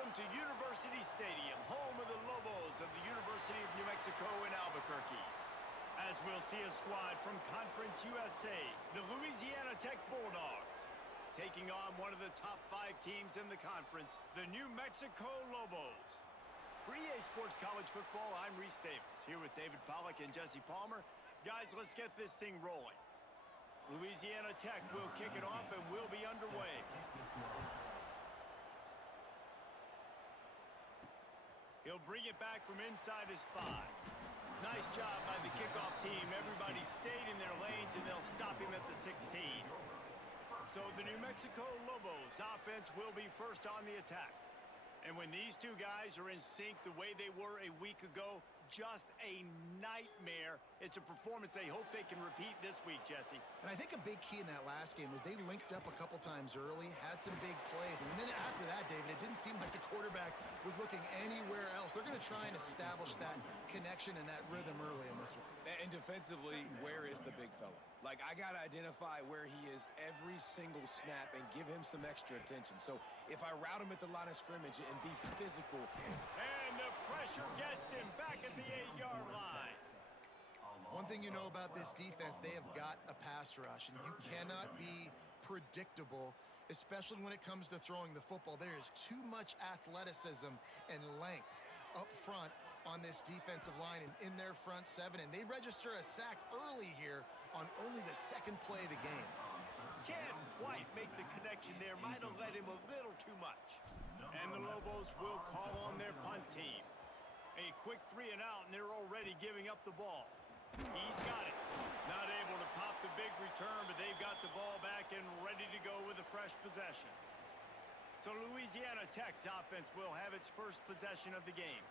Welcome to University Stadium, home of the Lobos of the University of New Mexico in Albuquerque. As we'll see a squad from Conference USA, the Louisiana Tech Bulldogs, taking on one of the top 5 teams in the conference, the New Mexico Lobos. For EA Sports College Football, I'm Reese Davis, here with David Pollack and Jesse Palmer. Guys, let's get this thing rolling. Louisiana Tech will kick it off and we'll be underway. He'll bring it back from inside his 5. Nice job by the kickoff team. Everybody stayed in their lanes, and they'll stop him at the 16. So the New Mexico Lobos offense will be first on the attack. And when these two guys are in sync the way they were a week ago, just a nightmare. It's a performance they hope they can repeat this week, Jesse. And I think a big key in that last game was they linked up a couple times early, had some big plays. And then after that, David, it didn't seem like the quarterback was looking anywhere else. They're going to try and establish that connection and that rhythm early in this one. And defensively, where is the big fella? Like, I got to identify where he is every single snap and give him some extra attention. So if I route him at the line of scrimmage and be physical. And the pressure gets him back at the 8-yard line. One thing you know about this defense, they have got a pass rush, and you cannot be predictable, especially when it comes to throwing the football. There is too much athleticism and length up front on this defensive line and in their front 7, and they register a sack early here on only the 2nd play of the game. Can't quite make the connection there. Might have led him a little too much. And the Lobos will call on their punt team. A quick 3 and out, and they're already giving up the ball. He's got it. Not able to pop the big return, but they've got the ball back and ready to go with a fresh possession. So Louisiana Tech's offense will have its first possession of the game.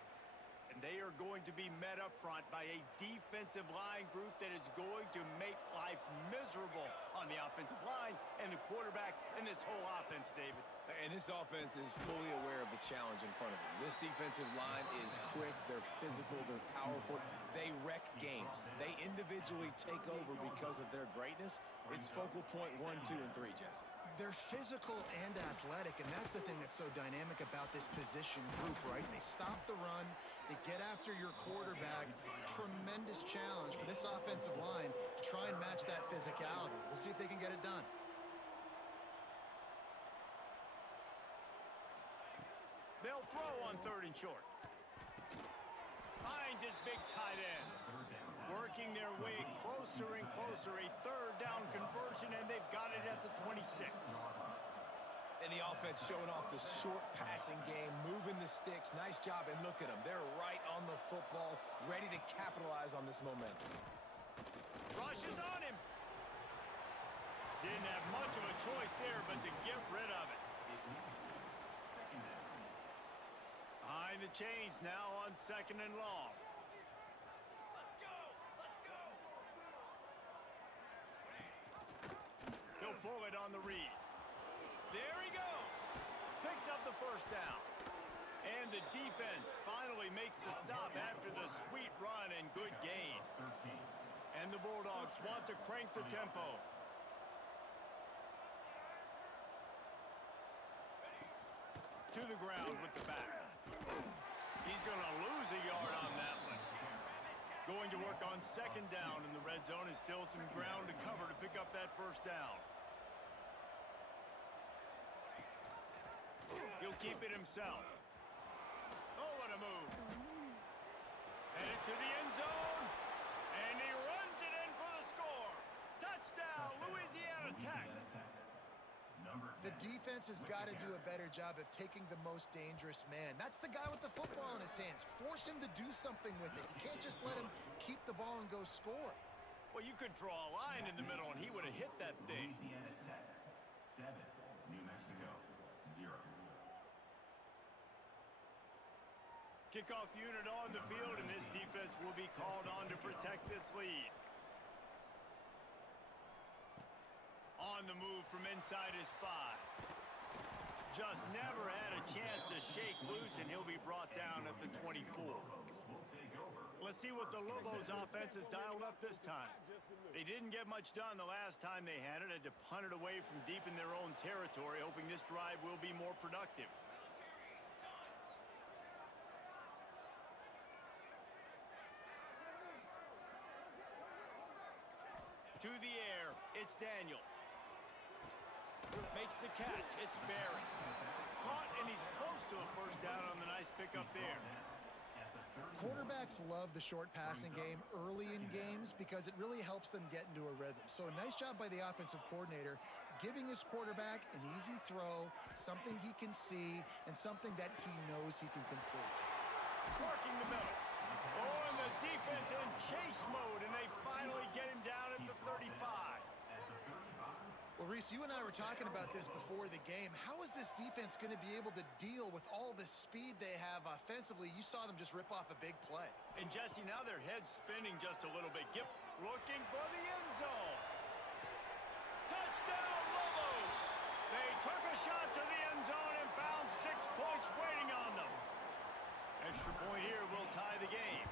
And they are going to be met up front by a defensive line group that is going to make life miserable on the offensive line and the quarterback and this whole offense, David. And this offense is fully aware of the challenge in front of them. This defensive line is quick, they're physical, they're powerful. They wreck games. They individually take over because of their greatness. It's focal point 1, 2, and 3, Jesse. They're physical and athletic, and that's the thing that's so dynamic about this position group, right? They stop the run, they get after your quarterback. Tremendous challenge for this offensive line to try and match that physicality. We'll see if they can get it done. They'll throw on 3rd and short. Finds his big tight end. Working their way closer and closer. A 3rd down conversion, and they've got it at the 26. And the offense showing off the short passing game, moving the sticks. Nice job, and look at them. They're right on the football, ready to capitalize on this momentum. Rushes on him. Didn't have much of a choice there, but to get rid of it. Behind the chains now on 2nd and long. He'll pull it on the read. There he goes. Picks up the 1st down. And the defense finally makes the stop after the sweet run and good gain. And the Bulldogs want to crank the tempo. To the ground with the back. He's going to lose a yard on that one. Going to work on 2nd down in the red zone, and still some ground to cover to pick up that 1st down. He'll keep it himself. Oh, what a move. Headed to the end zone, and he runs it in for the score. Touchdown, Louisiana Tech. The defense has got to do a better job of taking the most dangerous man. That's the guy with the football in his hands. Force him to do something with it. You can't just let him keep the ball and go score. Well, you could draw a line in the middle, and he would have hit that thing. Louisiana Tech, 7, New Mexico, 0. Kickoff unit on the field, and this defense will be called on to protect this lead. On the move from inside his 5. Just never had a chance to shake loose, and he'll be brought down at the 24. Let's see what the Lobos offense has dialed up this time. They didn't get much done the last time they had it. Had to punt it away from deep in their own territory, hoping this drive will be more productive. To the air, it's Daniels. Makes the catch, it's Barry. Caught, and he's close to a first down on the nice pickup there. Quarterbacks love the short passing game early in games because it really helps them get into a rhythm. So a nice job by the offensive coordinator giving his quarterback an easy throw, something he can see, and something that he knows he can complete. Working the middle. Oh, and the defense in chase mode, and they finally get him down at the 35. Well, Reese, you and I were talking about this before the game. How is this defense going to be able to deal with all the speed they have offensively? You saw them just rip off a big play. And Jesse, now their head's spinning just a little bit. Looking for the end zone. Touchdown, Lobos! They took a shot to the end zone and found 6 points waiting on them. Extra point here will tie the game.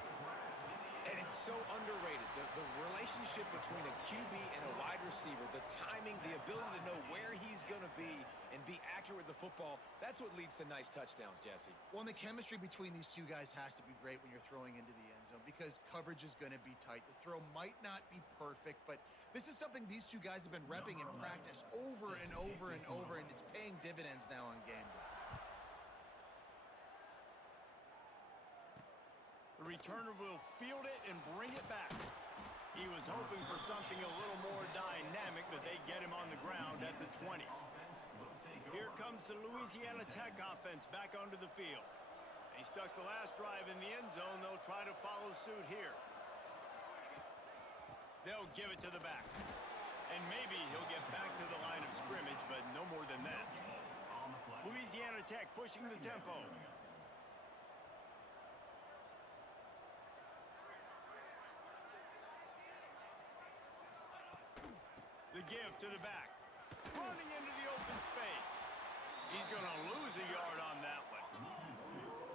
And it's so underrated. The relationship between a QB and a wide receiver, the timing, the ability to know where he's going to be and be accurate with the football, that's what leads to nice touchdowns, Jesse. Well, and the chemistry between these two guys has to be great when you're throwing into the end zone because coverage is going to be tight. The throw might not be perfect, but this is something these two guys have been repping in practice over and over and over, and it's paying dividends now on game day. The returner will field it and bring it back. He was hoping for something a little more dynamic, but they get him on the ground at the 20. Here comes the Louisiana Tech offense back onto the field. They stuck the last drive in the end zone. They'll try to follow suit here. They'll give it to the back. And maybe he'll get back to the line of scrimmage, but no more than that. Louisiana Tech pushing the tempo. The give to the back. Running into the open space. He's going to lose a yard on that one.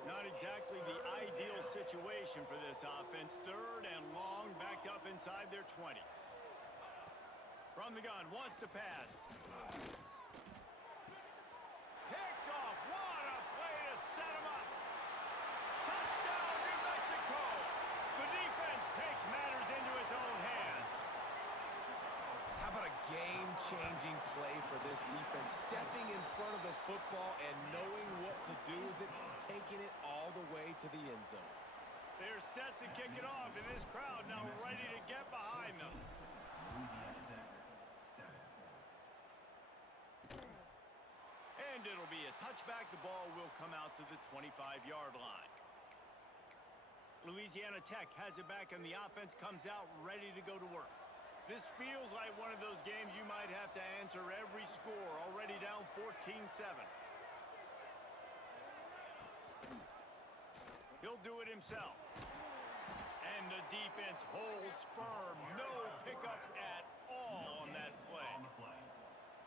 Not exactly the ideal situation for this offense. 3rd and long, backed up inside their 20. From the gun, wants to pass. Picked off. What a play to set him up. Touchdown, New Mexico. The defense takes matters into its own hands. How about a game-changing play for this defense? Stepping in front of the football and knowing what to do with it, taking it all the way to the end zone. They're set to kick it off, and this crowd now ready to get behind them. And it'll be a touchback. The ball will come out to the 25-yard line. Louisiana Tech has it back, and the offense comes out ready to go to work. This feels like one of those games you might have to answer every score, already down 14-7. He'll do it himself. And the defense holds firm. No pickup at all on that play.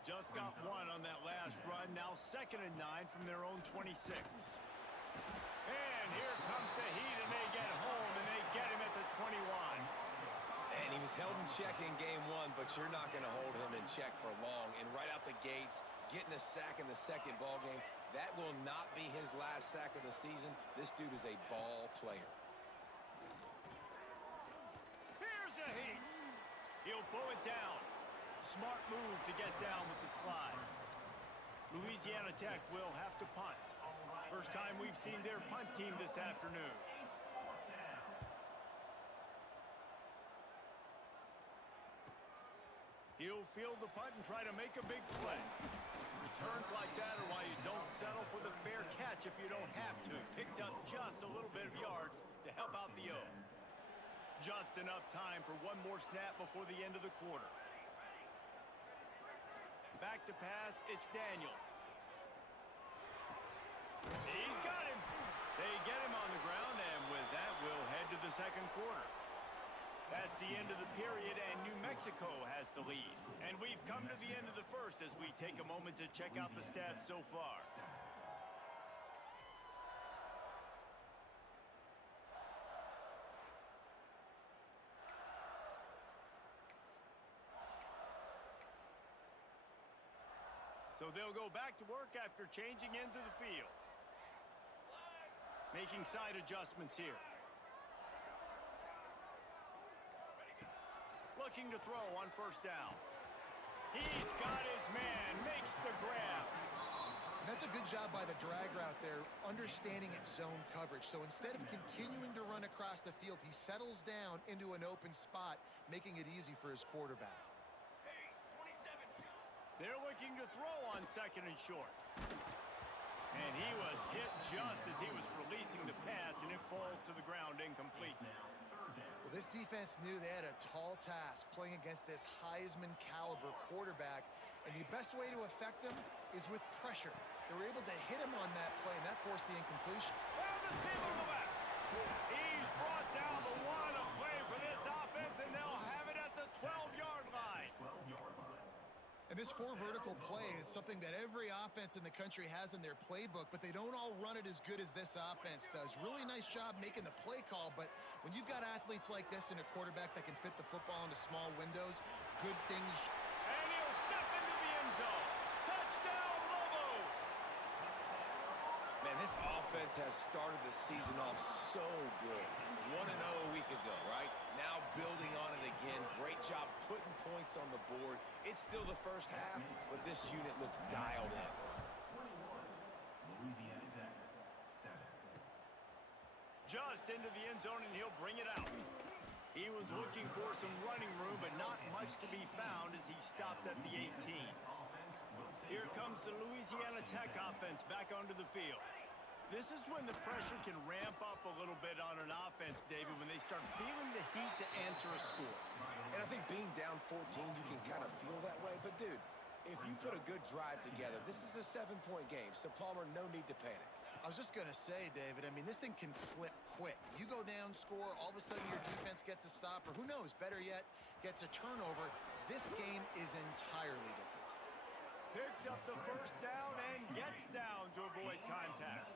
Just got one on that last run. Now 2nd and 9 from their own 26. And here comes the heat, and they get home, and they get him at the 21. And he was held in check in game 1, but you're not going to hold him in check for long. And right out the gates, getting a sack in the 2nd ball game, that will not be his last sack of the season. This dude is a ball player. Here's a heat. He'll pull it down. Smart move to get down with the slide. Louisiana Tech will have to punt. First time we've seen their punt team this afternoon. He'll field the punt and try to make a big play. Returns like that are why you don't settle for the fair catch if you don't have to. Picks up just a little bit of yards to help out the O. Just enough time for one more snap before the end of the quarter. Back to pass, it's Daniels. He's got him. They get him on the ground, and with that, we'll head to the 2nd quarter. That's the end of the period, and New Mexico has the lead. And we've come to the end of the 1st as we take a moment to check out the stats so far. So they'll go back to work after changing into the field. Making side adjustments here. looking to throw on first down. He's got his man, makes the grab. That's a good job by the drag route there, understanding its zone coverage. So instead of continuing to run across the field, he settles down into an open spot, making it easy for his quarterback. They're looking to throw on second and short. And he was hit just as he was releasing the pass, and it falls to the ground incomplete. Well, this defense knew they had a tall task playing against this Heisman caliber quarterback, and the best way to affect him is with pressure. They were able to hit him on that play, and that forced the incompletion. Found the seam on the left. He's brought down the one to play for this offense, and they'll have it at the 12-yard line. And this four vertical play is something that every offense in the country has in their playbook, but they don't all run it as good as this offense does. Really nice job making the play call, but when you've got athletes like this and a quarterback that can fit the football into small windows, good things. And he'll step into the end zone. Touchdown, Lobos! Man, this offense has started the season off so good. 1-0 a week ago, right? Now building on it again. Great job putting points on the board. It's still the first half, but this unit looks dialed in. Just into the end zone, and he'll bring it out. He was looking for some running room, but not much to be found as he stopped at the 18. Here comes the Louisiana Tech offense back onto the field. This is when the pressure can ramp up a little bit on an offense, David, when they start feeling the heat to answer a score. And I think being down 14, you can kind of feel that way. But, dude, if you put a good drive together, this is a 7-point game. So, Palmer, no need to panic. I was just going to say, David, I mean, this thing can flip quick. You go down, score, all of a sudden your defense gets a stop, or who knows, better yet, gets a turnover. This game is entirely different. Picks up the first down and gets down to avoid contact.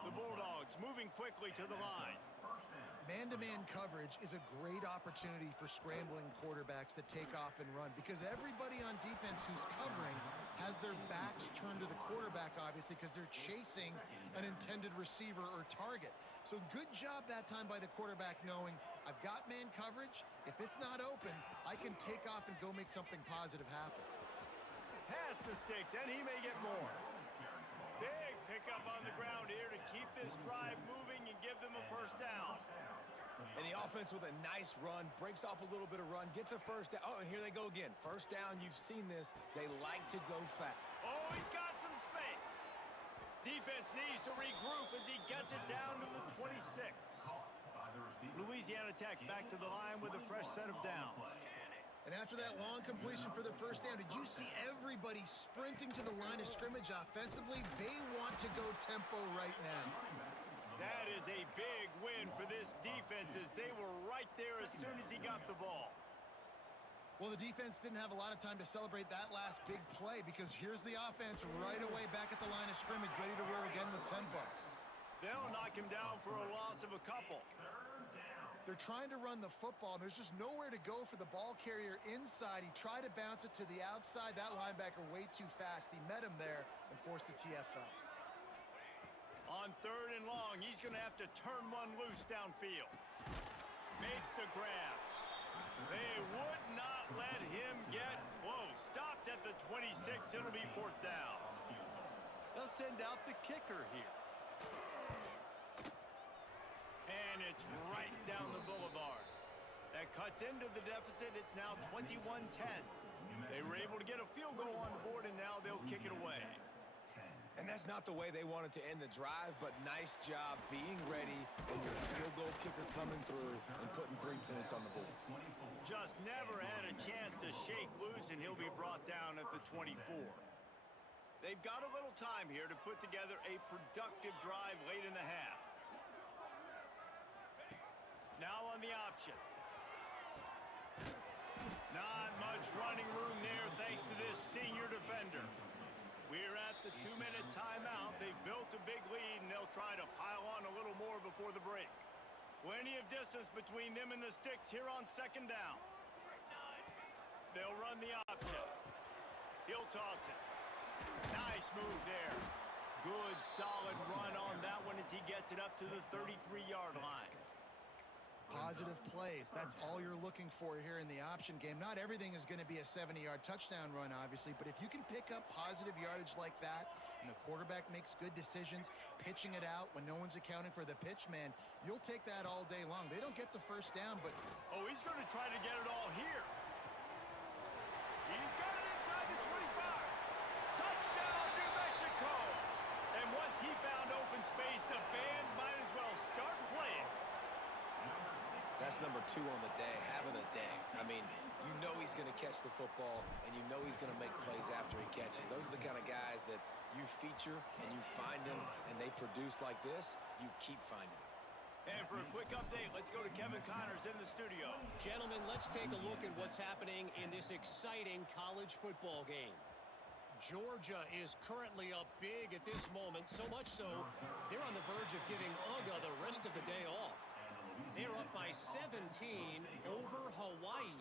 The Bulldogs moving quickly to the line. Man-to-man coverage is a great opportunity for scrambling quarterbacks to take off and run, because everybody on defense who's covering has their backs turned to the quarterback, obviously, because they're chasing an intended receiver or target. So good job that time by the quarterback knowing, I've got man coverage. If it's not open, I can take off and go make something positive happen. Pass the sticks, and he may get more. Big pickup on the ground here to keep this drive moving and give them a first down. And the offense with a nice run, breaks off a little bit of run, gets a first down. Oh, and here they go again. First down, you've seen this. They like to go fast. Oh, he's got some space. Defense needs to regroup as he gets it down to the 26. Louisiana Tech back to the line with a fresh set of downs. And after that long completion for the first down, did you see everybody sprinting to the line of scrimmage offensively? They want to go tempo right now. That is a big win for this defense as they were right there as soon as he got the ball. Well, the defense didn't have a lot of time to celebrate that last big play, because here's the offense right away back at the line of scrimmage, ready to roll again with tempo. They'll knock him down for a loss of a couple. They're trying to run the football, and there's just nowhere to go for the ball carrier inside. He tried to bounce it to the outside. That linebacker way too fast. He met him there and forced the TFL. On third and long, he's going to have to turn one loose downfield. Makes the grab. They would not let him get close. Stopped at the 26. It'll be fourth down. They'll send out the kicker here. And it's right down the boulevard. That cuts into the deficit. It's now 21-10. They were able to get a field goal on the board, and now they'll kick it away. And that's not the way they wanted to end the drive, but nice job being ready and your field goal kicker coming through and putting 3 points on the board. Just never had a chance to shake loose, and he'll be brought down at the 24. They've got a little time here to put together a productive drive late in the half. Now on the option. Not much running room there thanks to this senior defender. We're at the 2-minute timeout. They've built a big lead, and they'll try to pile on a little more before the break. Plenty of distance between them and the sticks here on second down. They'll run the option. He'll toss it. Nice move there. Good, solid run on that one as he gets it up to the 33-yard line. Positive plays. That's all you're looking for here in the option game. Not everything is going to be a 70-yard touchdown run, obviously, but if you can pick up positive yardage like that and the quarterback makes good decisions, pitching it out when no one's accounting for the pitch, man, you'll take that all day long. They don't get the first down, but... Oh, he's going to try to get it all here. He's got it inside the 25. Touchdown, New Mexico! And once he found open space, the band might as well start playing. That's number 2 on the day, having a day. I mean, you know he's going to catch the football, and you know he's going to make plays after he catches. Those are the kind of guys that you feature and you find them, and they produce like this, you keep finding them. And for a quick update, let's go to Kevin Connors in the studio. Gentlemen, let's take a look at what's happening in this exciting college football game. Georgia is currently up big at this moment, so much so they're on the verge of giving UGA the rest of the day off. They're up by 17 over Hawaii.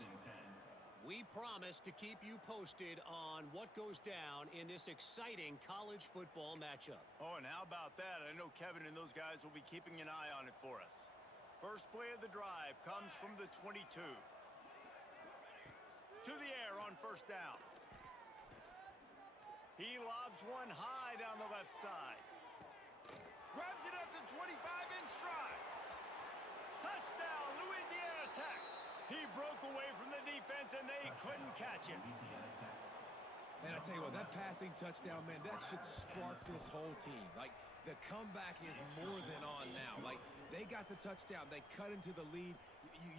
We promise to keep you posted on what goes down in this exciting college football matchup. Oh, and how about that? I know Kevin and those guys will be keeping an eye on it for us. First play of the drive comes from the 22. To the air on first down. He lobs one high down the left side. Grabs it at the 25 in stride. Touchdown, Louisiana Tech. He broke away from the defense, and they couldn't catch him. Man, I tell you what, that passing touchdown, man, that should spark this whole team. Like, the comeback is more than on now. Like, they got the touchdown. They cut into the lead.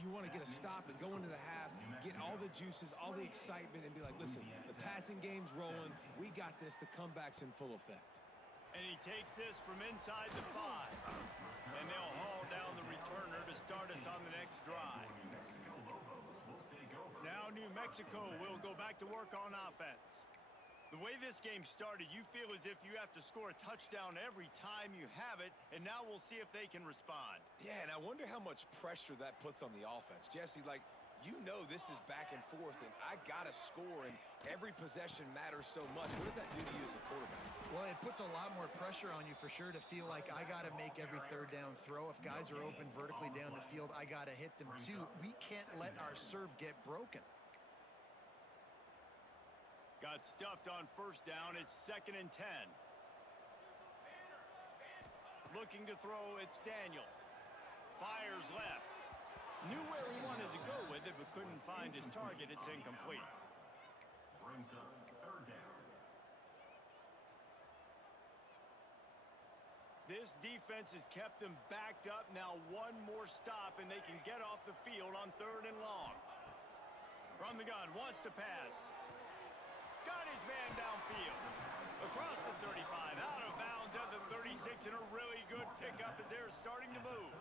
You want to get a stop and go into the half, get all the juices, all the excitement, and be like, listen, the passing game's rolling. We got this. The comeback's in full effect. And he takes this from inside the 5. And they'll haul down the returner to start us on the next drive. Now New Mexico will go back to work on offense. The way this game started, you feel as if you have to score a touchdown every time you have it, and now we'll see if they can respond. Yeah, and I wonder how much pressure that puts on the offense. Jesse, like, you know this is back and forth, and I got to score, and every possession matters so much. What does that do to you as a quarterback? Well, it puts a lot more pressure on you for sure to feel like I got to make every third down throw. If guys are open vertically down the field, I got to hit them too. We can't let our serve get broken. Got stuffed on first down. It's 2nd and 10. Looking to throw, it's Daniels. Fires left. Knew where he wanted to go with it, but couldn't find his target. It's incomplete. Brings up 3rd down. This defense has kept them backed up. Now one more stop, and they can get off the field on 3rd and long. From the gun, wants to pass. Got his man downfield. Across the 35, out of bounds at the 36, and a really good pickup as they're starting to move.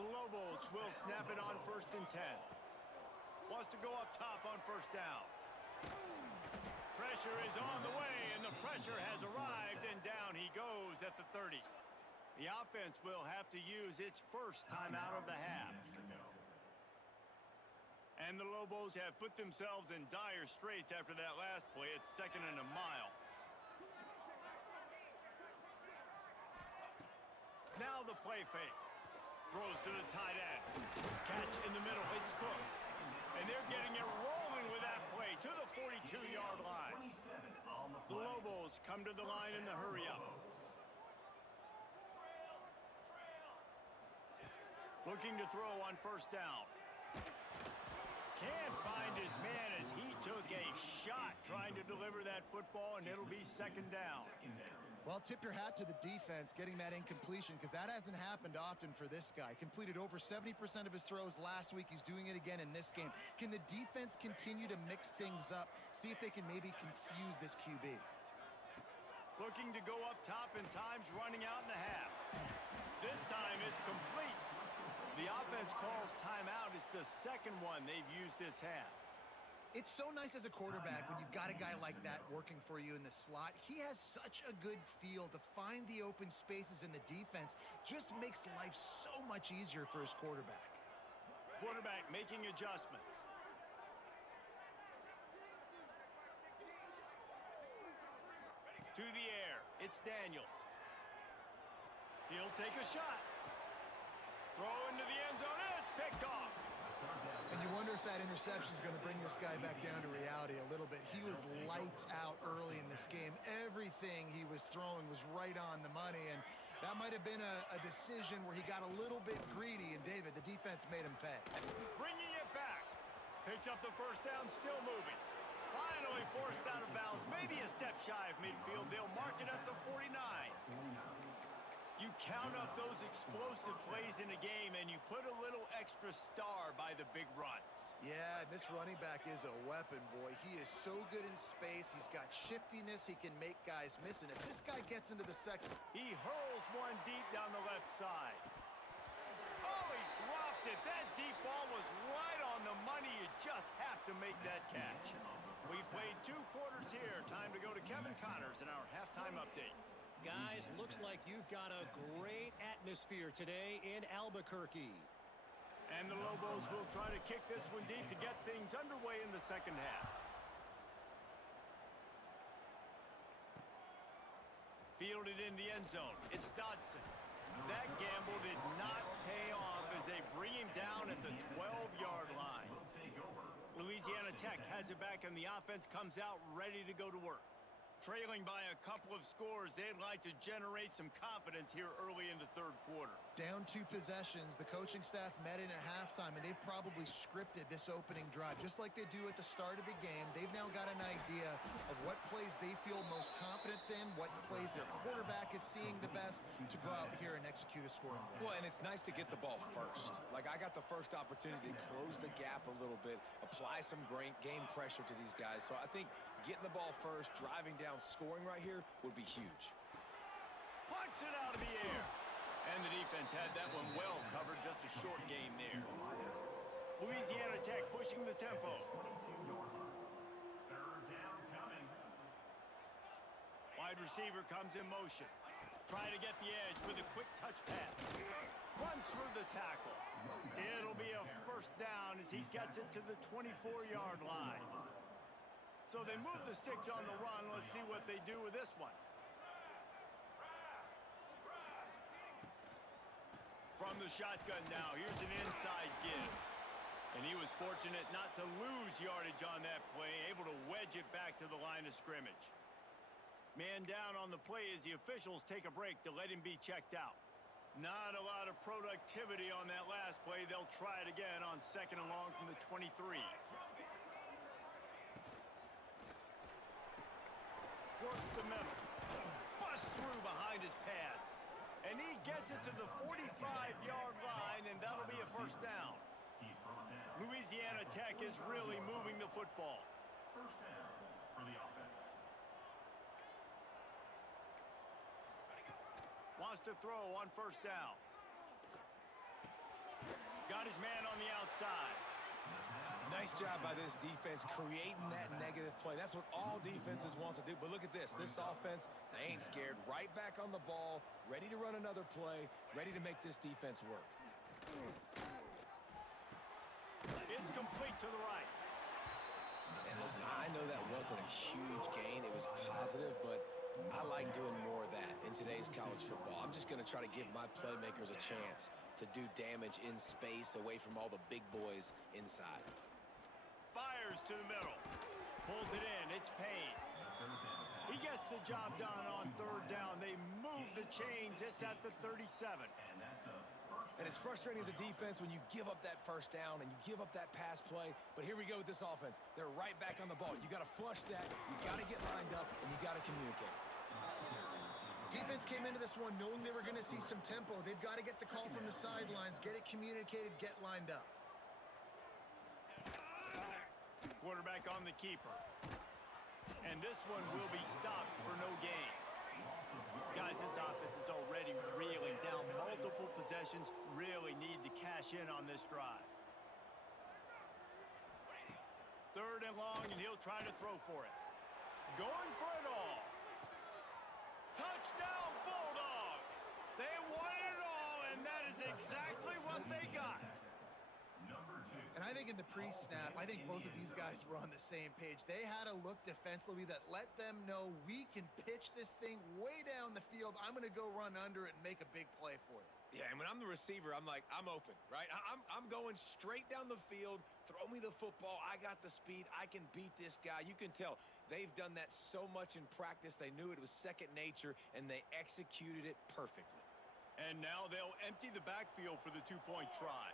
The Lobos will snap it on 1st and 10. Wants to go up top on first down. Pressure is on the way, and the pressure has arrived, and down he goes at the 30. The offense will have to use its first timeout of the half. And the Lobos have put themselves in dire straits after that last play. It's 2nd and a mile. Now the play fake. Throws to the tight end. Catch in the middle. It's Cook. And they're getting it rolling with that play to the 42-yard line. The Lobos come to the line in the hurry-up. Looking to throw on first down. Can't find his man as he took a shot trying to deliver that football, and it'll be 2nd down. Well, tip your hat to the defense getting that incompletion, because that hasn't happened often for this guy. Completed over 70% of his throws last week. He's doing it again in this game. Can the defense continue to mix things up? See if they can maybe confuse this QB. Looking to go up top, and time's running out in the half. This time it's complete. The offense calls timeout. It's the 2nd one they've used this half. It's so nice as a quarterback when you've got a guy like that working for you in the slot. He has such a good feel to find the open spaces in the defense. Just makes life so much easier for his quarterback. Quarterback making adjustments. To the air. It's Daniels. He'll take a shot. Throw into the end zone, and it's picked off. And you wonder if that interception is going to bring this guy back down to reality a little bit. He was lights out early in this game. Everything he was throwing was right on the money, and that might have been a decision where he got a little bit greedy, and David, the defense made him pay. Bringing it back. Picks up the first down, still moving. Finally forced out of bounds, maybe a step shy of midfield. They'll mark it at the 49. You count up those explosive plays in a game, and you put a little extra star by the big runs. Yeah, this running back is a weapon, boy. He is so good in space. He's got shiftiness. He can make guys miss. And if this guy gets into the second... He hurls one deep down the left side. Oh, he dropped it. That deep ball was right on the money. You just have to make that catch. We've played 2 quarters here. Time to go to Kevin Connors in our halftime update. Guys, looks like you've got a great atmosphere today in Albuquerque. And the Lobos will try to kick this one deep to get things underway in the second half. Fielded in the end zone. It's Dodson. That gamble did not pay off as they bring him down at the 12-yard line. Louisiana Tech has it back, and the offense comes out ready to go to work. Trailing by a couple of scores, they'd like to generate some confidence here early in the third quarter. Down 2 possessions, the coaching staff met in at halftime, and they've probably scripted this opening drive. Just like they do at the start of the game, they've now got an idea of what plays they feel most confident in, what plays their quarterback is seeing the best to go out here and execute a scoring goal. Well, and it's nice to get the ball first. Like, I got the first opportunity to close the gap a little bit, apply some great game pressure to these guys. So I think getting the ball first, driving down, scoring right here would be huge. Plucks it out of the air. And the defense had that one well covered. Just a short game there. Louisiana Tech pushing the tempo. Wide receiver comes in motion. Trying to get the edge with a quick touch pass. Runs through the tackle. It'll be a first down as he gets it to the 24-yard line. So they move the sticks on the run. Let's see what they do with this one. From the shotgun now, here's an inside give. And he was fortunate not to lose yardage on that play, able to wedge it back to the line of scrimmage. Man down on the play as the officials take a break to let him be checked out. Not a lot of productivity on that last play. They'll try it again on 2nd and long from the 23. Works the middle. Busts through behind his pad. And he gets it to the 45-yard line, and that'll be a first down. Louisiana Tech is really moving the football. First down for the offense. Wants to throw on first down. Got his man on the outside. Nice job by this defense creating that negative play. That's what all defenses want to do. But look at this. This offense, they ain't scared. Right back on the ball, ready to run another play, ready to make this defense work. It's complete to the right. And listen, I know that wasn't a huge gain. It was positive, but I like doing more of that in today's college football. I'm just going to try to give my playmakers a chance to do damage in space away from all the big boys inside. Fires to the middle. Pulls it in. It's Payne. He gets the job done on third down. They move the chains. It's at the 37. And it's frustrating as a defense when you give up that first down and you give up that pass play. But here we go with this offense. They're right back on the ball. You got to flush that. You got to get lined up, and you got to communicate. Defense came into this one knowing they were going to see some tempo. They've got to get the call from the sidelines, get it communicated, get lined up. Quarterback on the keeper. And this one will be stopped for no gain. Guys, this offense is already reeling down multiple possessions. Really need to cash in on this drive. 3rd and long, and he'll try to throw for it. Going for it all. Touchdown, Bulldogs! They won it all, and that is exactly what they got. Number 2. And I think in the pre-snap, I think both of these guys were on the same page. They had a look defensively that let them know we can pitch this thing way down the field. I'm going to go run under it and make a big play for you. Yeah, and when I'm the receiver, I'm like, I'm open, right? I'm going straight down the field. Throw me the football. I got the speed. I can beat this guy. You can tell they've done that so much in practice. They knew it was second nature, and they executed it perfectly. And now they'll empty the backfield for the two-point try.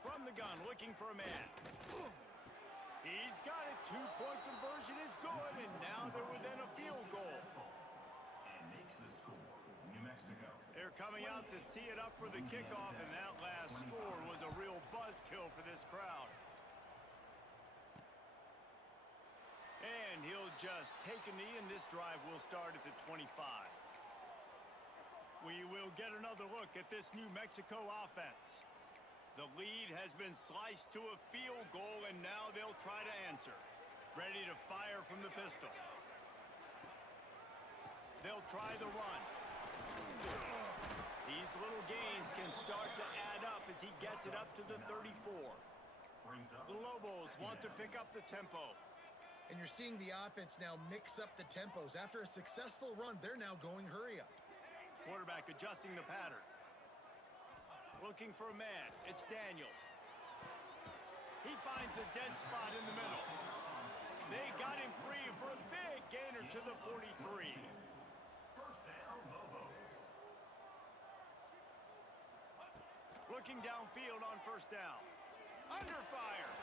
From the gun, looking for a man. He's got it. Two-point conversion is good, and now they're within a field goal. And makes the score, New Mexico. They're coming out to tee it up for the kickoff, and that last score was a real buzzkill for this crowd. And he'll just take a knee, and this drive will start at the 25. We will get another look at this New Mexico offense. The lead has been sliced to a field goal, and now they'll try to answer. Ready to fire from the pistol. They'll try the run. These little gains can start to add up as he gets it up to the 34. The Lobos want to pick up the tempo. And you're seeing the offense now mix up the tempos. After a successful run, they're now going hurry up. Quarterback adjusting the pattern. Looking for a man. It's Daniels. He finds a dead spot in the middle. They got him free for a big gainer to the 43. First down, Lobos. Looking downfield on first down. Under fire.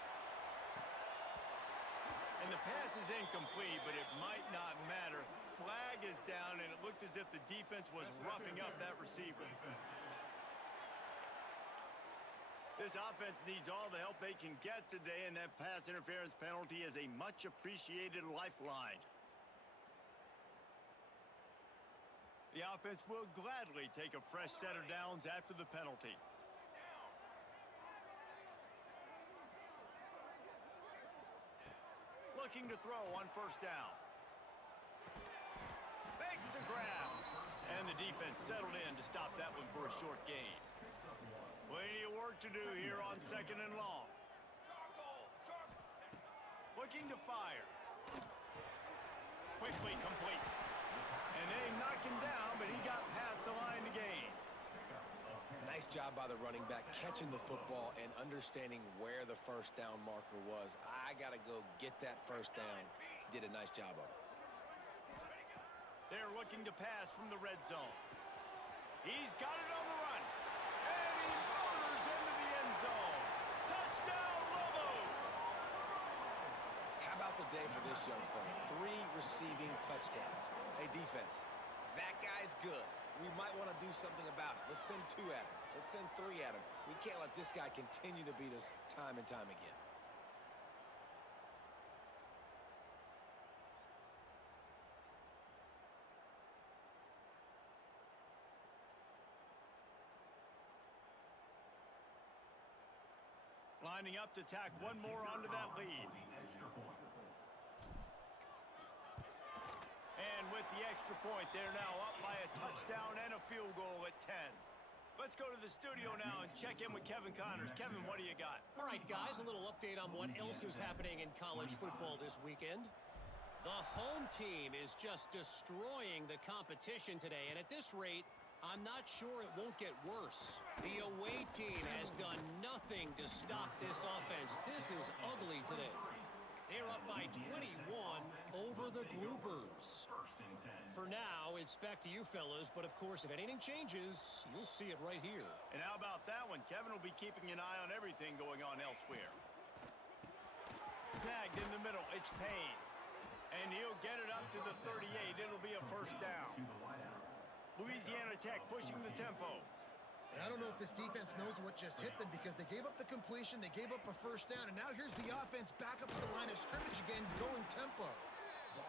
And the pass is incomplete, but it might not matter. Flag is down, and it looked as if the defense was roughing up that receiver. This offense needs all the help they can get today, and that pass interference penalty is a much-appreciated lifeline. The offense will gladly take a fresh set of downs after the penalty. Looking to throw on first down. Makes the grab. And the defense settled in to stop that one for a short gain. Plenty of work to do here on second and long. Looking to fire. Quickly complete. And they knocked him down, but he got past the line to gain. Nice job by the running back, catching the football and understanding where the first down marker was. I got to go get that first down. He did a nice job of it. They're looking to pass from the red zone. He's got it on the run. And he motors into the end zone. Touchdown, Lobos! How about the day for this young fella? 3 receiving touchdowns. Hey, defense, that guy's good. We might want to do something about it. Let's send 2 at him. Let's send 3 at him. We can't let this guy continue to beat us time and time again. Lining up to tack one more onto that lead. And with the extra point, they're now up by a touchdown and a field goal at 10. Let's go to the studio now and check in with Kevin Connors. Kevin, what do you got? All right, guys, a little update on what else is happening in college football this weekend. The home team is just destroying the competition today, and at this rate, I'm not sure it won't get worse. The away team has done nothing to stop this offense. This is ugly today. They're up by 21 over the Groupers. For now, it's back to you fellas, but of course, if anything changes, you'll see it right here. And how about that one? Kevin will be keeping an eye on everything going on elsewhere. Snagged in the middle, it's Payne. And he'll get it up to the 38. It'll be a first down. Louisiana Tech pushing the tempo. And I don't know if this defense knows what just hit them because they gave up the completion, they gave up a first down, and now here's the offense back up at the line of scrimmage again, going tempo.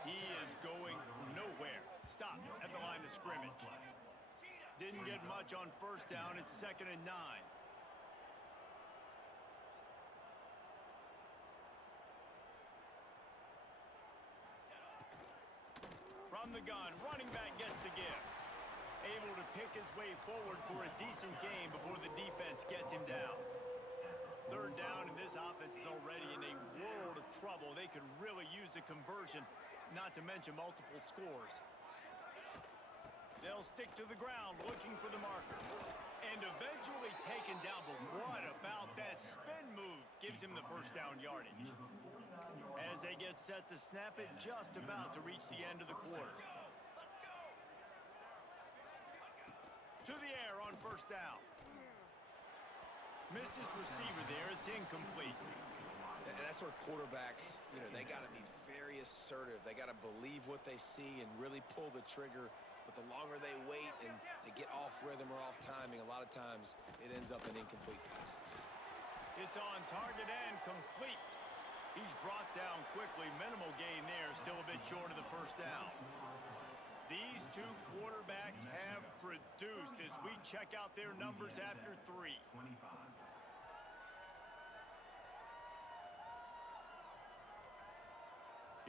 He is going nowhere. Stop at the line of scrimmage. Didn't get much on first down. It's 2nd and 9. From the gun, running back gets the gift. Able to pick his way forward for a decent game before the defense gets him down. Third down, and this offense is already in a world of trouble. They could really use a conversion, not to mention multiple scores. They'll stick to the ground looking for the marker. And eventually taken down, but what about that spin move? Gives him the first down yardage. As they get set to snap it, just about to reach the end of the quarter. To the air on first down. Missed his receiver there. It's incomplete. And that's where quarterbacks, they got to be very assertive. They got to believe what they see and really pull the trigger. But the longer they wait and they get off rhythm or off timing, a lot of times it ends up in incomplete passes. It's on target and complete. He's brought down quickly. Minimal gain there. Still a bit short of the first down. These two quarterbacks have produced as we check out their numbers after 3.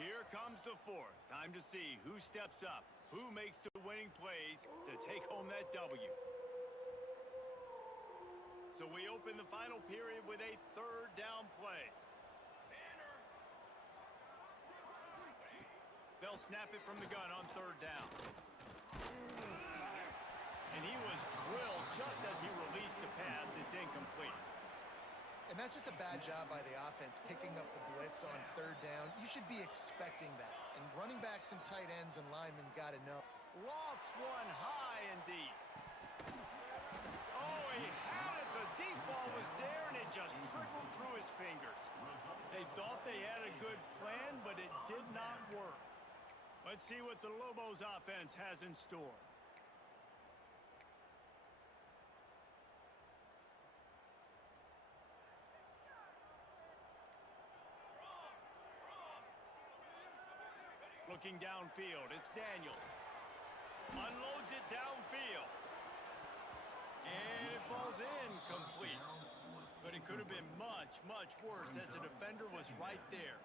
Here comes the fourth. Time to see who steps up, who makes the winning plays to take home that W. So we open the final period with a third down play. They'll snap it from the gun on third down. And he was drilled just as he released the pass. It's incomplete. And that's just a bad job by the offense, picking up the blitz on third down. You should be expecting that. And running backs and tight ends and linemen got to know. Lofts one high and deep. Oh, he had it. The deep ball was there, and it just trickled through his fingers. They thought they had a good plan, but it did not work. Let's see what the Lobos offense has in store. Looking downfield, it's Daniels. Unloads it downfield. And it falls in complete. But it could have been much, much worse as the defender was right there.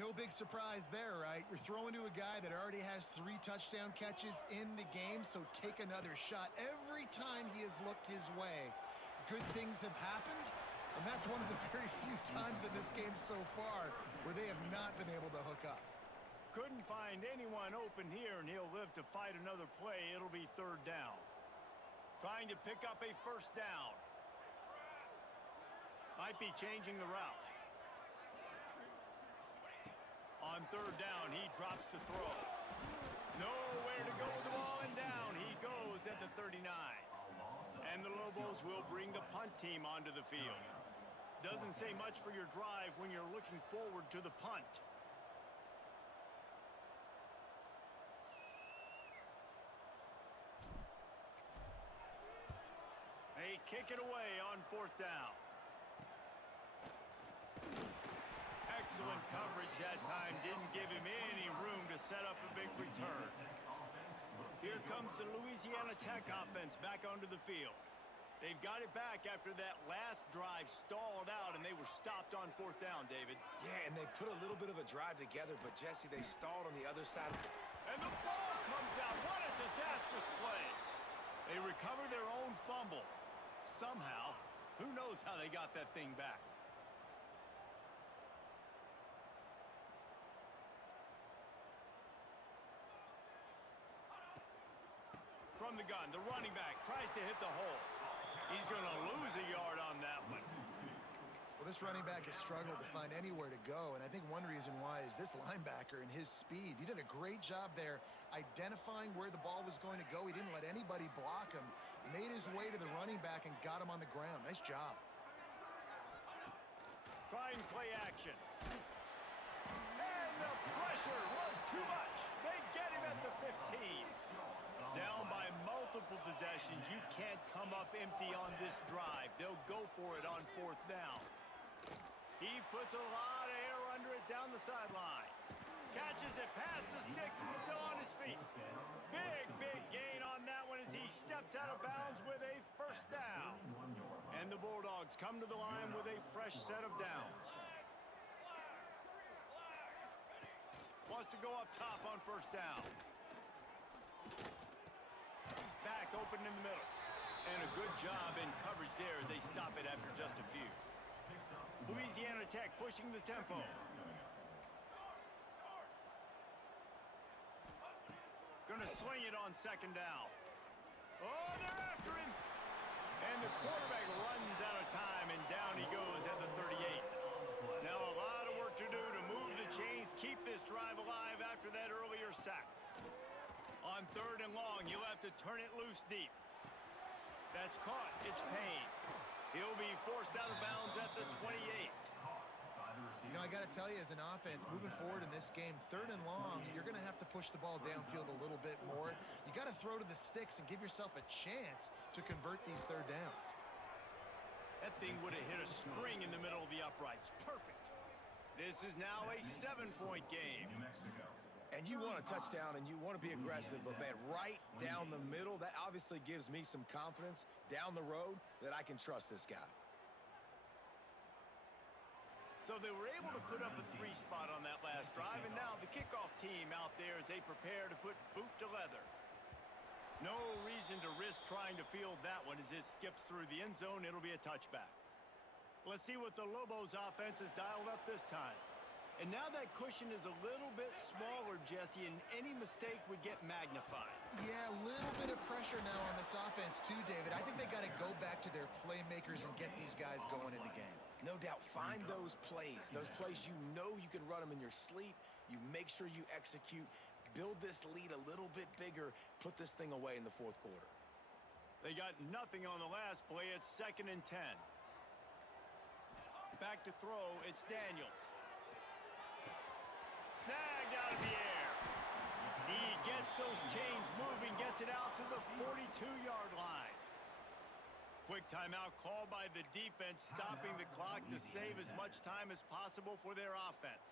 No big surprise there, right? You're throwing to a guy that already has 3 touchdown catches in the game, so take another shot. Every time he has looked his way, good things have happened, and that's one of the very few times in this game so far where they have not been able to hook up. Couldn't find anyone open here, and he'll live to fight another play. It'll be third down. Trying to pick up a first down. Might be changing the route. On third down, he drops to throw. Nowhere to go with the ball, and down he goes at the 39. And the Lobos will bring the punt team onto the field. Doesn't say much for your drive when you're looking forward to the punt. They kick it away on fourth down. Excellent coverage that time. Didn't give him any room to set up a big return. Here comes the Louisiana Tech offense back onto the field. They've got it back after that last drive stalled out, and they were stopped on fourth down, David. Yeah, and they put a little bit of a drive together, but Jesse, they stalled on the other side. And the ball comes out. What a disastrous play. They recover their own fumble. Somehow, who knows how they got that thing back. From the gun, the running back tries to hit the hole. He's going to lose a yard on that one. Well, this running back has struggled to find anywhere to go, and I think one reason why is this linebacker and his speed. He did a great job there identifying where the ball was going to go. He didn't let anybody block him. Made his way to the running back and got him on the ground. Nice job. Trying play action. And the pressure was too much. They get him at the 15. Down by multiple possessions. You can't come up empty on this drive. They'll go for it on fourth down. He puts a lot of air under it down the sideline. Catches it past the sticks and still on his feet. Big, big gain on that one as he steps out of bounds with a first down. And the Bulldogs come to the line with a fresh set of downs. Wants to go up top on first down. Back open in the middle. And a good job in coverage there as they stop it after just a few. Louisiana Tech pushing the tempo. Gonna swing it on second down. Oh, they're after him. And the quarterback runs out of time, and down he goes at the 38. Now a lot of work to do to move the chains, keep this drive alive after that earlier sack. On third and long, you'll have to turn it loose deep. That's caught. It's Payne. He'll be forced out of bounds at the 28. You know, I got to tell you, as an offense, moving forward in this game, third and long, you're going to have to push the ball downfield a little bit more. You got to throw to the sticks and give yourself a chance to convert these third downs. That thing would have hit a string in the middle of the uprights. Perfect. This is now a 7-point game. And you want a touchdown and you want to be aggressive, but man, right down the middle, that obviously gives me some confidence down the road that I can trust this guy. So they were able to put up a 3 spot on that last drive, and now the kickoff team out there as they prepare to put boot to leather. No reason to risk trying to field that one as it skips through the end zone. It'll be a touchback. Let's see what the Lobos offense has dialed up this time. And now that cushion is a little bit smaller, Jesse, and any mistake would get magnified. Yeah, a little bit of pressure now on this offense too, David. I think they got to go back to their playmakers and get these guys going in the game. No doubt, find those plays you know you can run them in your sleep. You make sure you execute, build this lead a little bit bigger, put this thing away in the fourth quarter. They got nothing on the last play. It's 2nd and 10. Back to throw, it's Daniels. Snagged out of the air. He gets those chains moving, gets it out to the 42-yard line. Quick timeout called by the defense, stopping the clock to save as much time as possible for their offense.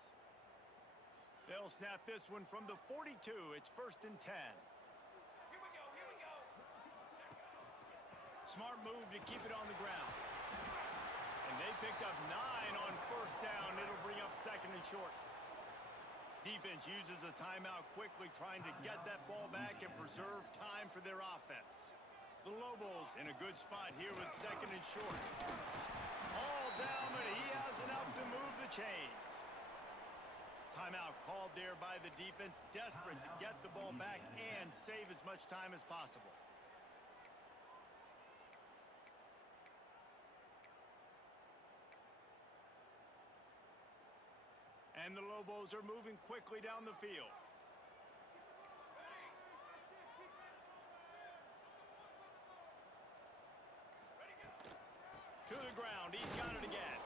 They'll snap this one from the 42. It's 1st and 10. Here we go. Smart move to keep it on the ground. And they picked up 9 on 1st down. It'll bring up 2nd and short. Defense uses a timeout quickly, trying to get that ball back and preserve time for their offense. The Lobos in a good spot here with 2nd and short. All down, but he has enough to move the chains. Timeout called there by the defense, desperate to get the ball back and save as much time as possible. And the Lobos are moving quickly down the field. To the ground, he's got it again.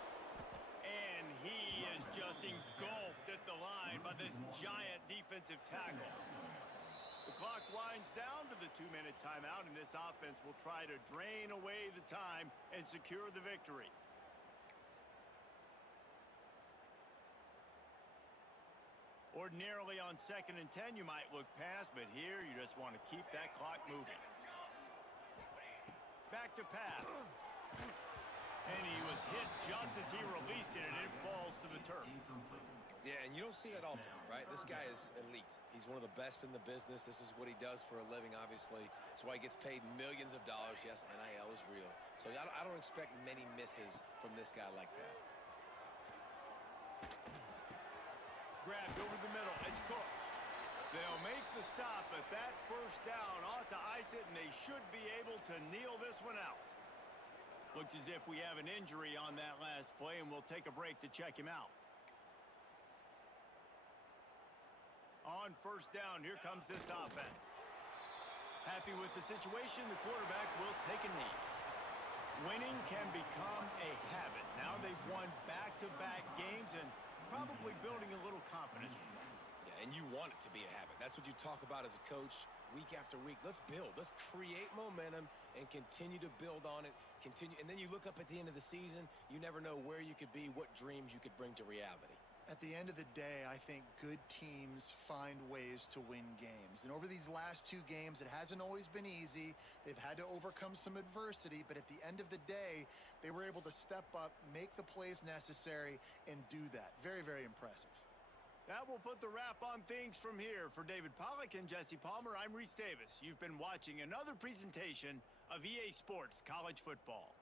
And he is just engulfed at the line by this giant defensive tackle. The clock winds down to the 2-minute timeout, and this offense will try to drain away the time and secure the victory. Ordinarily on 2nd and 10, you might look past, but here you just want to keep that clock moving. Back to pass. And he was hit just as he released it, and it falls to the turf. Yeah, and you don't see that often, right? This guy is elite. He's one of the best in the business. This is what he does for a living, obviously. That's why he gets paid millions of dollars. Yes, NIL is real. So I don't expect many misses from this guy like that. Grabbed over the middle. It's Cook. They'll make the stop, but that 1st down ought to ice it, and they should be able to kneel this one out. Looks as if we have an injury on that last play, and we'll take a break to check him out. On 1st down, here comes this offense. Happy with the situation, the quarterback will take a knee. Winning can become a habit. Now they've won back-to-back games and probably building a little confidence from that. Yeah, and you want it to be a habit. That's what you talk about as a coach week after week. Let's build. Let's create momentum and continue to build on it. And then you look up at the end of the season, you never know where you could be, what dreams you could bring to reality. At the end of the day, I think good teams find ways to win games. And over these last 2 games, it hasn't always been easy. They've had to overcome some adversity, but at the end of the day, they were able to step up, make the plays necessary, and do that. Very, very impressive. That will put the wrap on things from here. For David Pollack and Jesse Palmer, I'm Reese Davis. You've been watching another presentation of EA Sports College Football.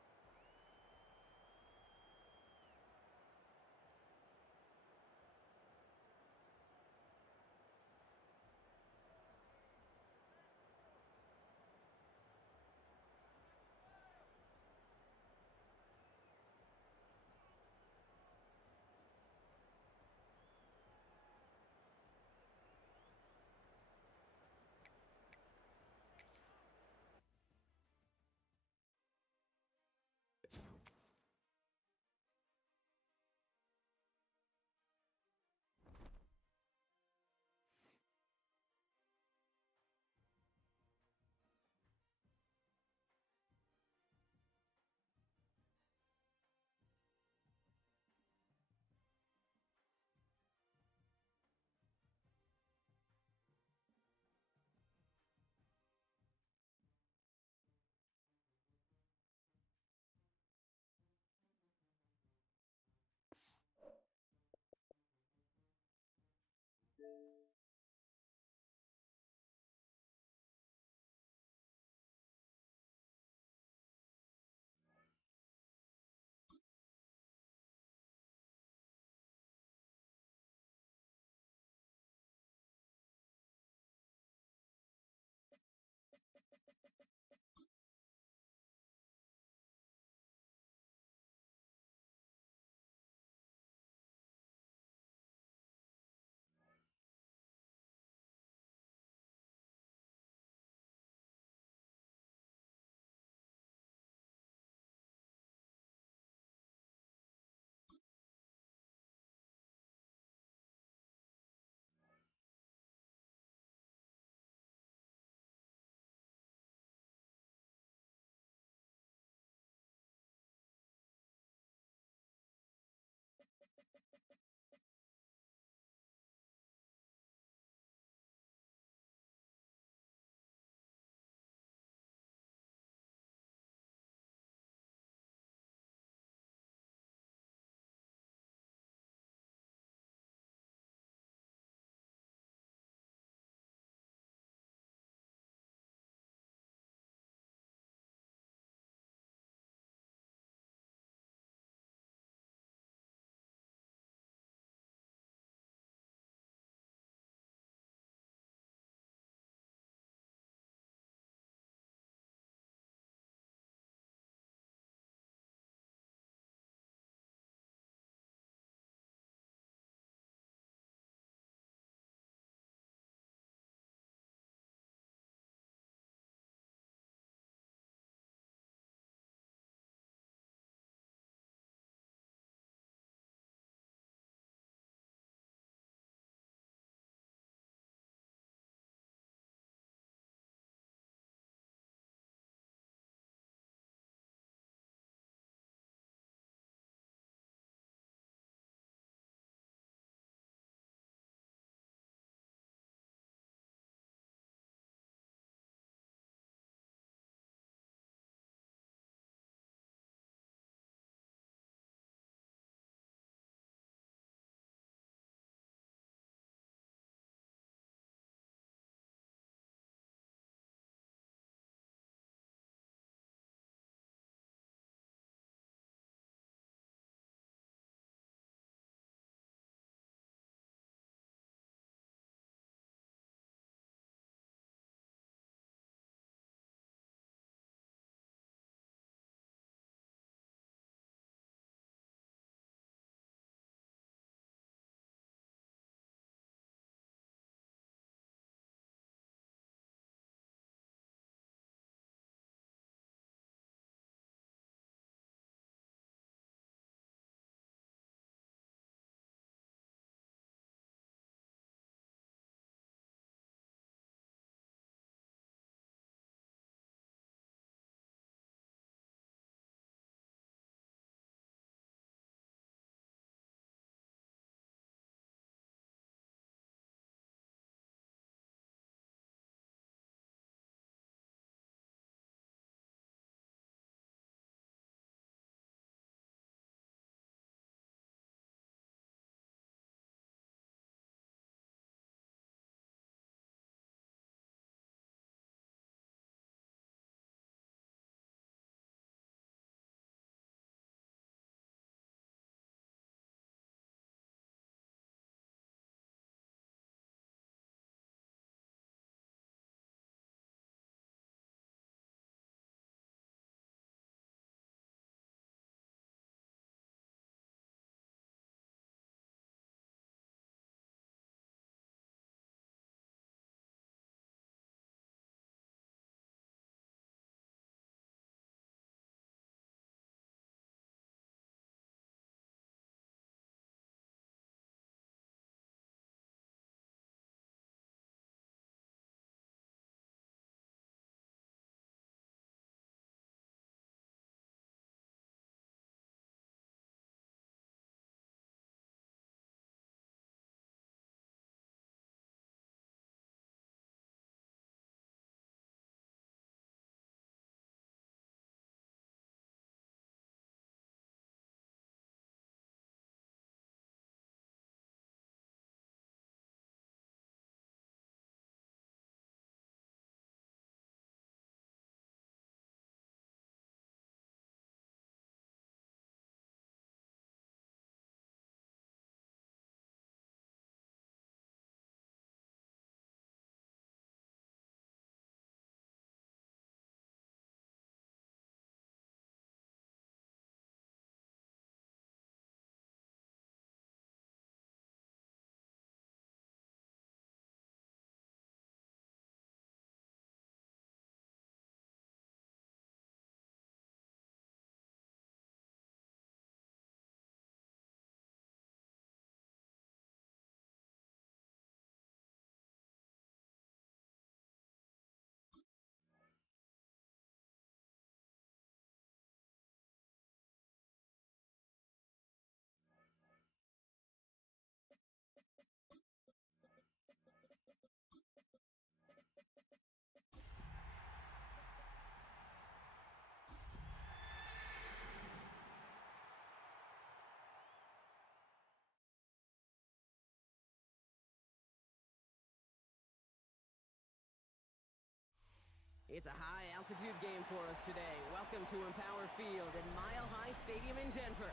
It's a high-altitude game for us today. Welcome to Empower Field at Mile High Stadium in Denver.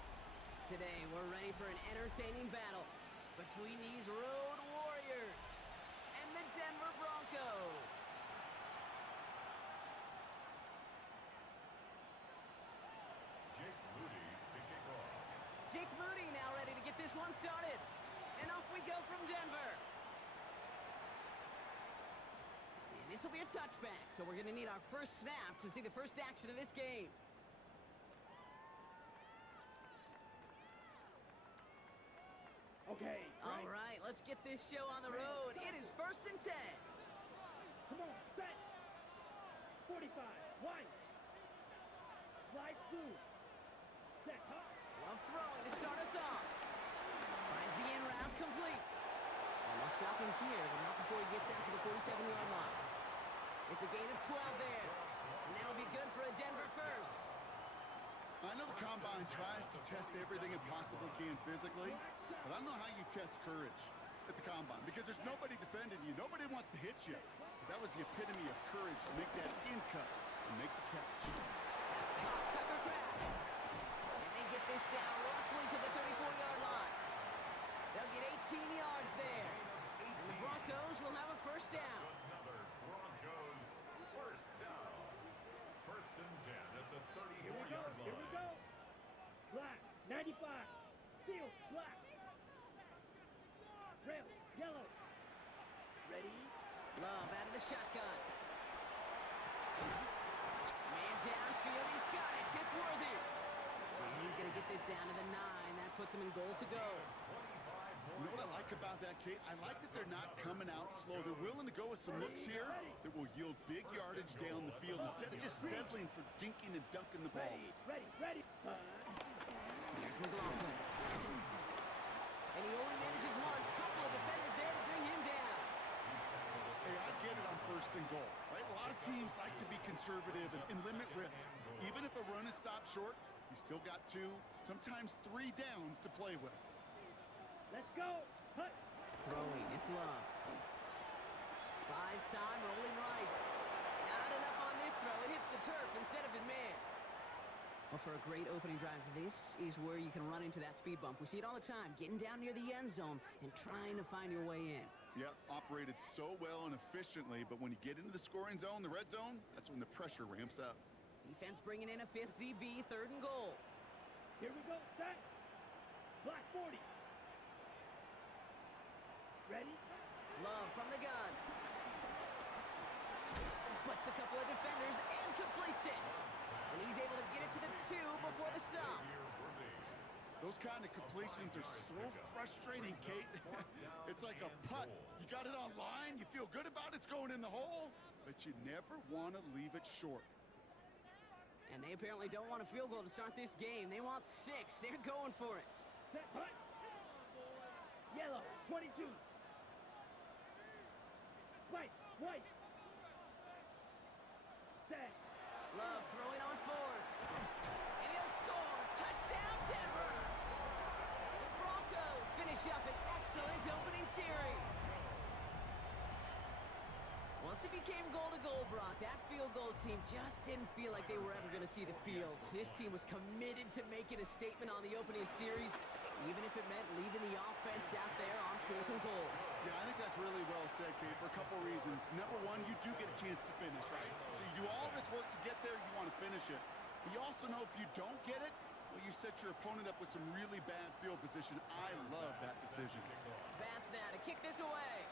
Today, we're ready for an entertaining battle between these road warriors and the Denver Broncos. Jake Moody now ready to get this one started. And off we go from Denver. And this will be a touchback, so we're going to need our first snap to see the first action of this game. Okay. All right, let's get this show on the road. It is 1st and 10. Come on, set. 45, white. Slide through. Set, hot. Love throwing to start us off. Finds the in route complete. And they'll stop him here, but not before he gets out to the 47-yard line. It's a gain of 12 there. And that'll be good for a Denver first. I know the Combine tries to test everything it possibly can physically, but I don't know how you test courage at the Combine because there's nobody defending you. Nobody wants to hit you. That was the epitome of courage to make that in cut and make the catch. That's caught. Tucker Kraft. And they get this down roughly to the 34-yard line. They'll get 18 yards there. And the Broncos will have a first down. Another Broncos first down. 1st and 10 at the 34-yard Here we line. go. Black, 95. Steel, black. Rail, yellow. Ready? Love out of the shotgun. Man downfield, he's got it. It's Worthy. And he's going to get this down to the 9. That puts him in goal to go. You know what I like about that, Kate? I like that they're not coming out slow. They're willing to go with some looks here that will yield big yardage down the field instead of just settling for dinking and dunking the ball. Ready. Here's McLaughlin. And he only manages one. Couple of defenders there to bring him down. Hey, I get it on 1st and goal, right? A lot of teams like to be conservative and limit risk. Even if a run is stopped short, you still got 2, sometimes 3 downs to play with. Let's go. Hut. Throwing, it's Love. Buys time, rolling right. Not enough on this throw. It hits the turf instead of his man. Well, for a great opening drive, this is where you can run into that speed bump. We see it all the time, getting down near the end zone and trying to find your way in. Yep, operated so well and efficiently, but when you get into the scoring zone, the red zone, that's when the pressure ramps up. Defense bringing in a 5th DB, 3rd and goal. Here we go. Set. Black 40. Ready? Love from the gun. Splits a couple of defenders and completes it. And he's able to get it to the 2 before the stop. Those kind of completions are so frustrating, Kate. It's like a putt. You got it on line, you feel good about it's going in the hole, but you never want to leave it short. And they apparently don't want a field goal to start this game. They want 6. They're going for it. Set. Hut. Yellow, 22. White. Set. Love throwing on 4th. And he'll score. Touchdown, Denver. The Broncos finish up an excellent opening series. Once it became goal-to-goal, Brock, that field goal team just didn't feel like they were ever going to see the field. This team was committed to making a statement on the opening series, even if it meant leaving the offense out there on 4th and goal. Yeah, I think that's really well said, Kate, for a couple reasons. Number one, you do get a chance to finish, right? So you do all this work to get there, you want to finish it. But you also know if you don't get it, well, you set your opponent up with some really bad field position. I love that decision. Pass now to kick this away.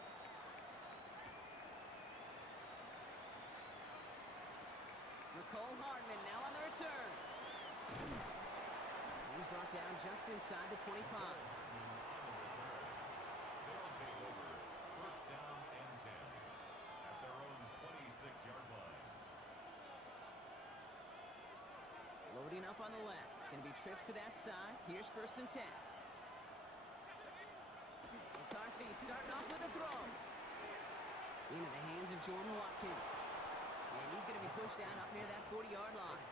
Nicole Hardman now on the return. And he's brought down just inside the 25. They'll take over 1st down and 10 at their own 26-yard line. Loading up on the left. It's going to be trips to that side. Here's 1st and 10. McCarthy starting off with a throw. Into the hands of Jordan Watkins. And he's going to be pushed out up near that 40-yard line.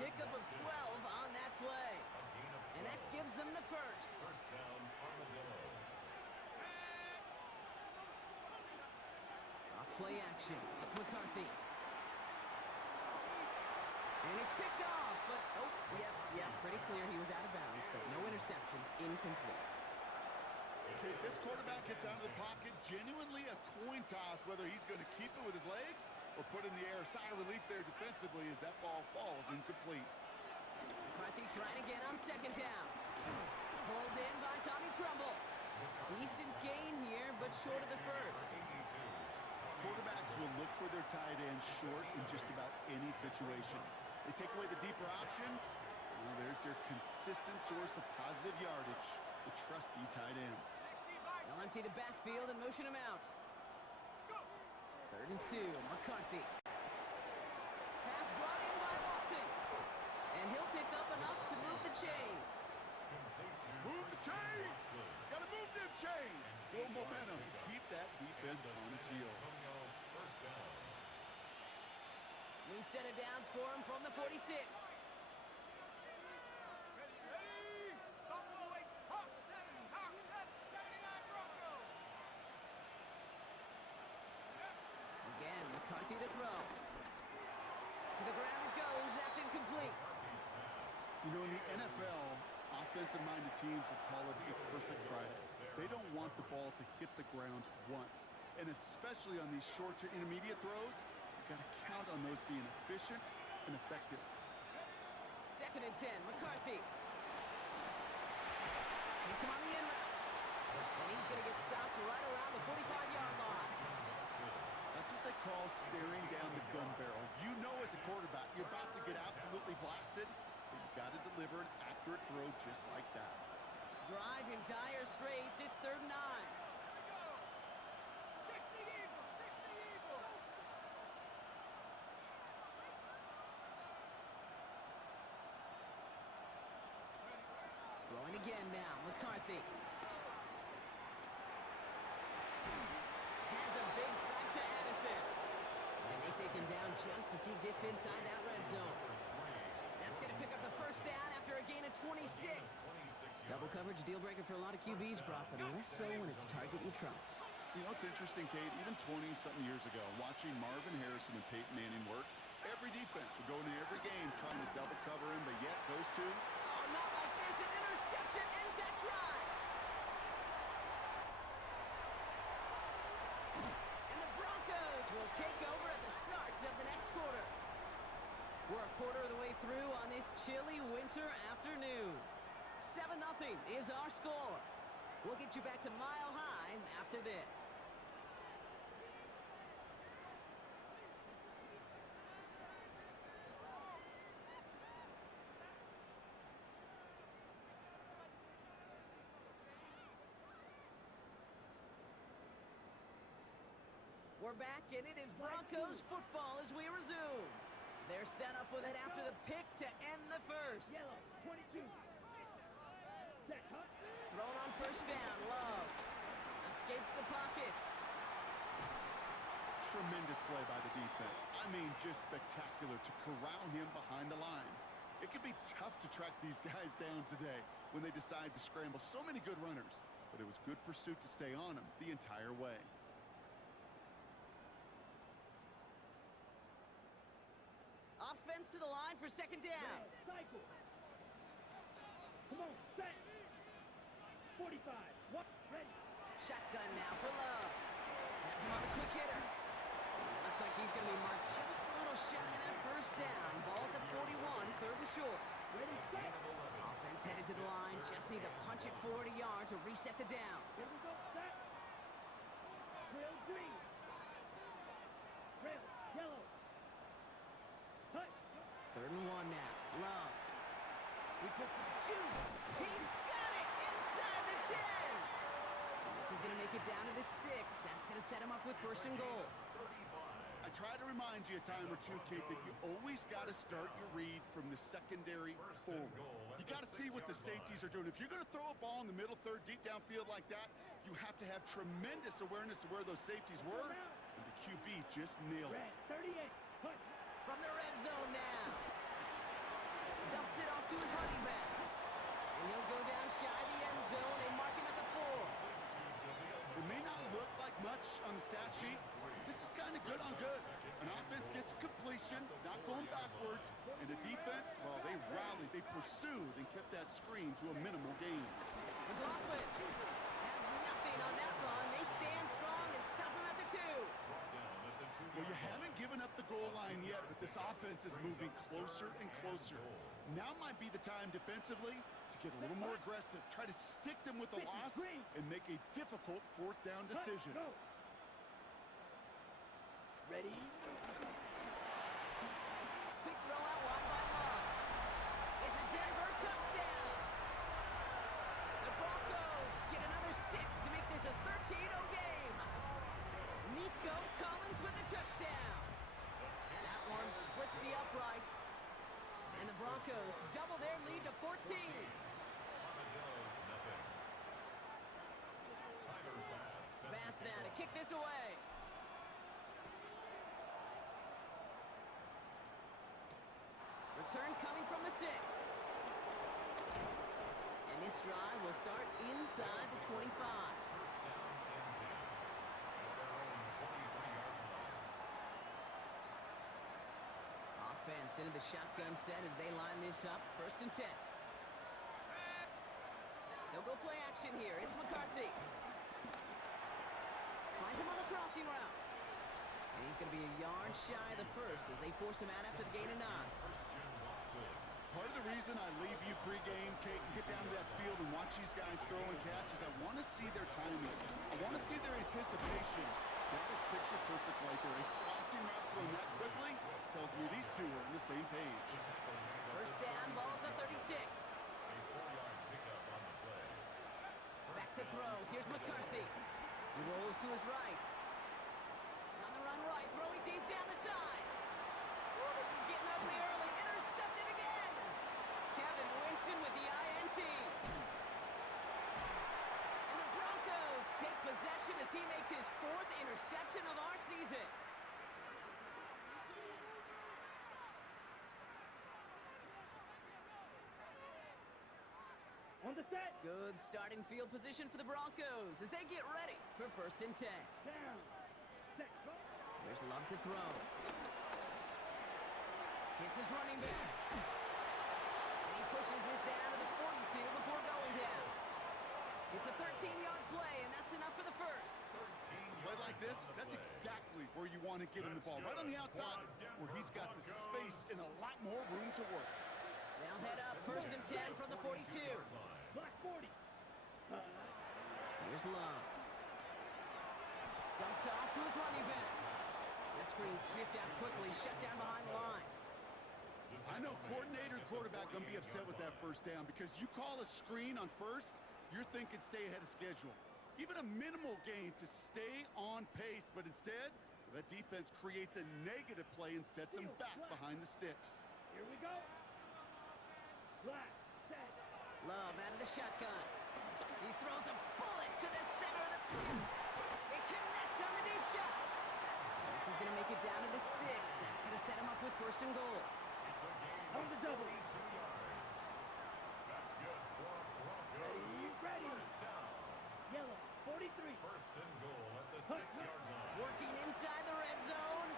Pickup of 12 on that play. And that gives them the first. 1st down, Armadillos. Off play action. It's McCarthy. And it's picked off, but, oh, yep, pretty clear he was out of bounds, so no interception, incomplete. Okay, this quarterback gets out of the pocket, genuinely a coin toss whether he's going to keep it with his legs or put in the air. Sigh of relief there defensively as that ball falls incomplete. McCarthy trying again on second down. Pulled in by Tommy Trumbull. Decent gain here, but short of the first. Quarterbacks will look for their tight end short in just about any situation. They take away the deeper options. Well, there's their consistent source of positive yardage, the trusty tight end. They'll empty the backfield and motion him out. 3rd and 2, McCarthy. Pass brought in by Watson. And he'll pick up enough to move the chains. Move the chains! Gotta move them chains! Build momentum. Keep that defense on its heels. New set of downs for him from the 46. Again, McCarthy to throw. To the ground it goes. That's incomplete. You know, in the NFL, offensive-minded teams will call it a perfect Friday. They don't want the ball to hit the ground once. And especially on these short to intermediate throws, you've got to count on those being efficient and effective. 2nd and 10, McCarthy. Hits him on the in route. And he's going to get stopped right around the 45-yard line. That's what they call staring down the gun barrel. You know as a quarterback, you're about to get absolutely blasted, but you've got to deliver an accurate throw just like that. Drive in dire straits. It's 3rd and 9. Throwing again now, McCarthy. Has a big strike to Addison. And they take him down just as he gets inside that red zone. That's going to pick up the first down after a gain of 26. Double coverage, deal breaker for a lot of QBs, Brock, but less so when it's a target you trust. You know, it's interesting, Kate, even 20-something years ago, watching Marvin Harrison and Peyton Manning work, every defense would go into every game trying to double cover him, but yet those two... Oh, not like this. An interception ends that drive. And the Broncos will take over at the start of the next quarter. We're a quarter of the way through on this chilly winter afternoon. 7-0 is our score. We'll get you back to Mile High after this. We're back, and it is Broncos football as we resume. They're set up with it after the pick to end the first. Yellow, 22. Set, huh? Thrown on first down, Love. Escapes the pocket. Tremendous play by the defense. I mean, just spectacular to corral him behind the line. It can be tough to track these guys down today when they decide to scramble. So many good runners, but it was good pursuit to stay on him the entire way. Offense to the line for second down. Cycle. Come on, set. 45. What? Ready. Shotgun now for Love. Has him on the quick hitter. Looks like he's going to be marked just a little shy of that first down. Ball at the 41, 3rd and short. Ready, set. Offense headed to the line. Just need to punch it 40 yards to reset the downs. Here we go, set. Trail green. Trail yellow. Hut. 3rd and 1 now. Love. He puts some juice. He's got it inside the 10. And this is going to make it down to the 6. That's going to set him up with 1st and goal. I try to remind you a time or two, Kate, that you always got to start your read from the secondary forward. You got to see what the safeties are doing. If you're going to throw a ball in the middle third, deep downfield like that, you have to have tremendous awareness of where those safeties were, and the QB just nailed it. Red 38. Hut. From the red zone now. Dumps it off to his running back. And he'll go down shy of the end zone. They mark him at the 4. It may not look like much on the stat sheet, This is kind of good on good. An offense gets completion, not going backwards, and the defense, well, they rallied, they pursued, and kept that screen to a minimal gain. McLaughlin has nothing on that run. They stand strong and stop him at the 2. Well, you haven't given up the goal line yet, but this offense is moving closer and closer. Now might be the time defensively to get a little more aggressive, try to stick them with the loss, and make a difficult 4th down decision. Ready? Quick throw out wide by Love. It's a Denver touchdown. The Broncos get another 6 to make this a 13-0 game. Nico Collins with the touchdown. That one splits the uprights. And the Broncos double their lead to 14. Bass now to kick this away. Return coming from the 6. And this drive will start inside the 25. Offense into the shotgun set as they line this up. 1st and 10. They'll go play action here. It's McCarthy. Finds him on the crossing route. And he's going to be a yard shy of the 1st as they force him out after the gain of 9. Part of the reason I leave you pregame, Kate, and get down to that field and watch these guys throw and catch is I want to see their timing. I want to see their anticipation. That is picture perfect right there. A crossing route thrown that quickly tells me these two are on the same page. 1st down, ball at the 36. Back to throw. Here's McCarthy. He rolls to his right. On the run right, throwing deep down the side. Oh, this is getting ugly early. Intercepted again. Kevin Winston with the INT. And the Broncos take possession as he makes his 4th interception of our season. On the set. Good starting field position for the Broncos as they get ready for 1st and 10. Down. Set. Go. There's Love to throw. Hits his running back. And he pushes this down to the 42 before going down. It's a 13-yard play, and that's enough for the 1st. Play like this, that's exactly where you want to get him the ball. Right on the outside, where he's got the space and a lot more room to work. They'll head up 1st and 10 from the 42. Black 40. Here's Love. Dumped off to his running back. That screen sniffed out quickly, shut down behind the line. I know coordinator and quarterback going to be upset with that 1st down because you call a screen on 1st, you're thinking stay ahead of schedule. Even a minimal gain to stay on pace, but instead, that defense creates a negative play and sets them back behind the sticks. Here we go. Black. Set. Love out of the shotgun. He throws a bullet to the center of the... It connects on the deep shot. This is going to make it down to the 6. That's going to set him up with 1st and goal. On the double. That's good for Broncos. Ready. First down. Yellow. 43. 1st and goal at the 6-yard line. Working inside the red zone.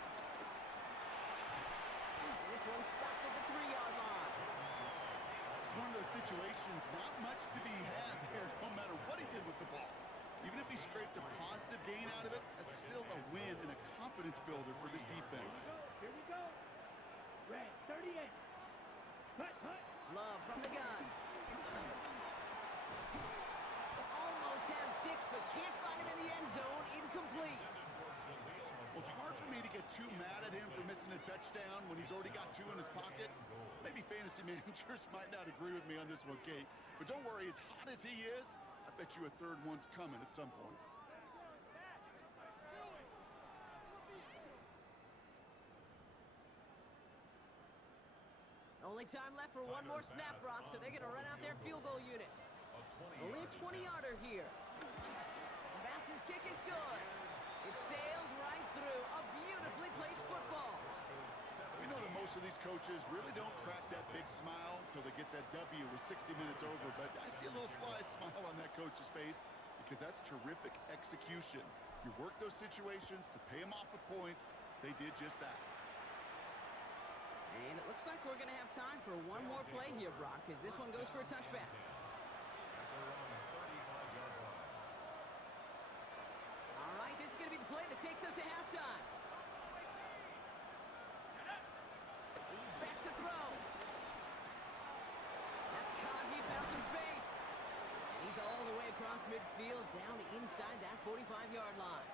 And this one's stopped at the 3-yard line. It's one of those situations, not much to be had there, no matter what he did with the ball. Even if he scraped a positive gain out of it, that's still a win and a confidence builder for this defense. Here we go. Red 38. Hut, hut. Love from the gun. Almost had 6, but can't find him in the end zone. Incomplete. Well, it's hard for me to get too mad at him for missing a touchdown when he's already got 2 in his pocket. Maybe fantasy managers might not agree with me on this one, Kate. But don't worry, as hot as he is, I bet you a 3rd one's coming at some point. Only time left for one more snap, Brock, so they're going to run out their field goal unit. Only a 20-yarder here. Bass's kick is good. It sails right through. A beautifully placed football. We know that most of these coaches really don't crack that big smile until they get that W with 60 minutes over, but I see a little sly smile on that coach's face because that's terrific execution. You work those situations to pay them off with points. They did just that. And it looks like we're going to have time for one more play here, Brock, as this one goes for a touchback. All right, this is going to be the play that takes us to halftime. He's back to throw. That's caught. He found some space. And he's all the way across midfield, down inside that 45-yard line.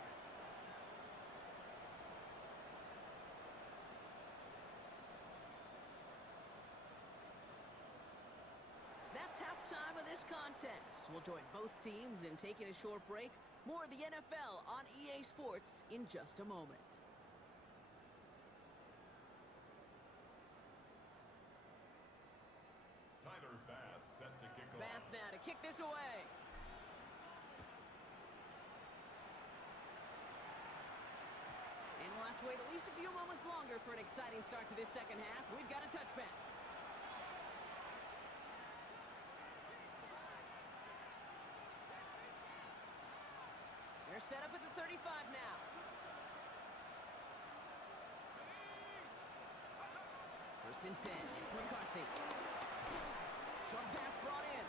That's halftime of this contest. We'll join both teams in taking a short break. More of the NFL on EA Sports in just a moment. Tyler Bass set to kick off. Bass now to kick this away. And we'll have to wait at least a few moments longer for an exciting start to this second half. We've got a touchback. They're set up at the 35 now. First and 10. It's McCarthy. Short pass brought in.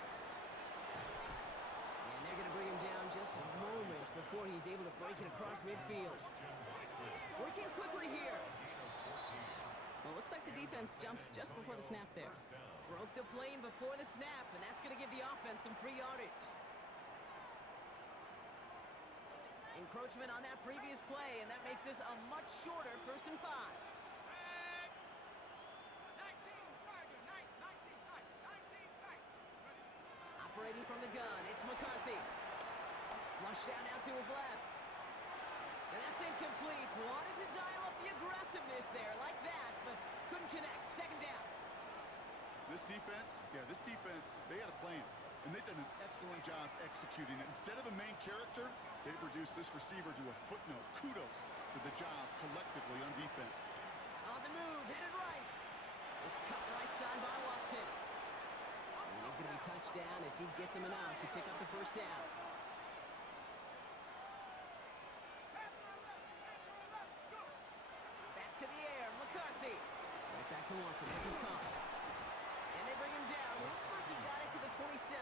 And they're going to bring him down just a moment before he's able to break it across midfield. Working quickly here. Well, looks like the defense jumps just before the snap there. Broke the plane before the snap, and that's going to give the offense some free yardage. Encroachment on that previous play, and that makes this a much shorter 1st and 5. Operating from the gun, it's McCarthy. Flush down now to his left. And that's incomplete. Wanted to dial up the aggressiveness there like that, but couldn't connect. 2nd down. This defense, they had a plan. And they've done an excellent job executing it. Instead of a main character, they've reduced this receiver to a footnote. Kudos to the job collectively on defense. On the move, headed right. It's cut right side by Watson. And he's going to be touched down as he gets him an out to pick up the 1st down. Back to the air, McCarthy. Right back to Watson. This is caught. And they bring him down. Looks like he got it to the 27.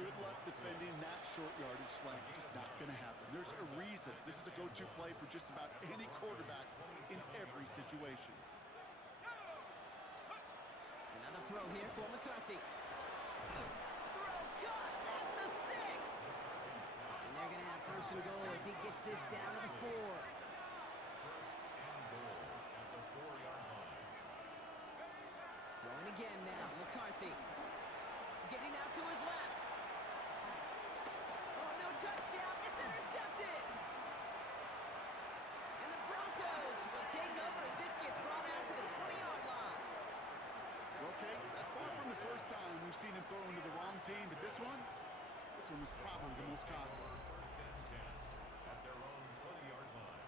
Good luck defending that short yardage slant. Just not going to happen. There's a reason this is a go-to play for just about any quarterback in every situation. Another throw here for McCarthy. Throw caught at the 6. And they're going to have 1st and goal as he gets this down to the 4. Throwing again now, McCarthy. Getting out to his left. Oh, no touchdown. It's intercepted. And the Broncos will take over as this gets brought out to the 20-yard line. Okay, that's far from the first time we've seen him throw into the wrong team, but this one was probably the most costly. 1st and 10 at their own 20-yard line.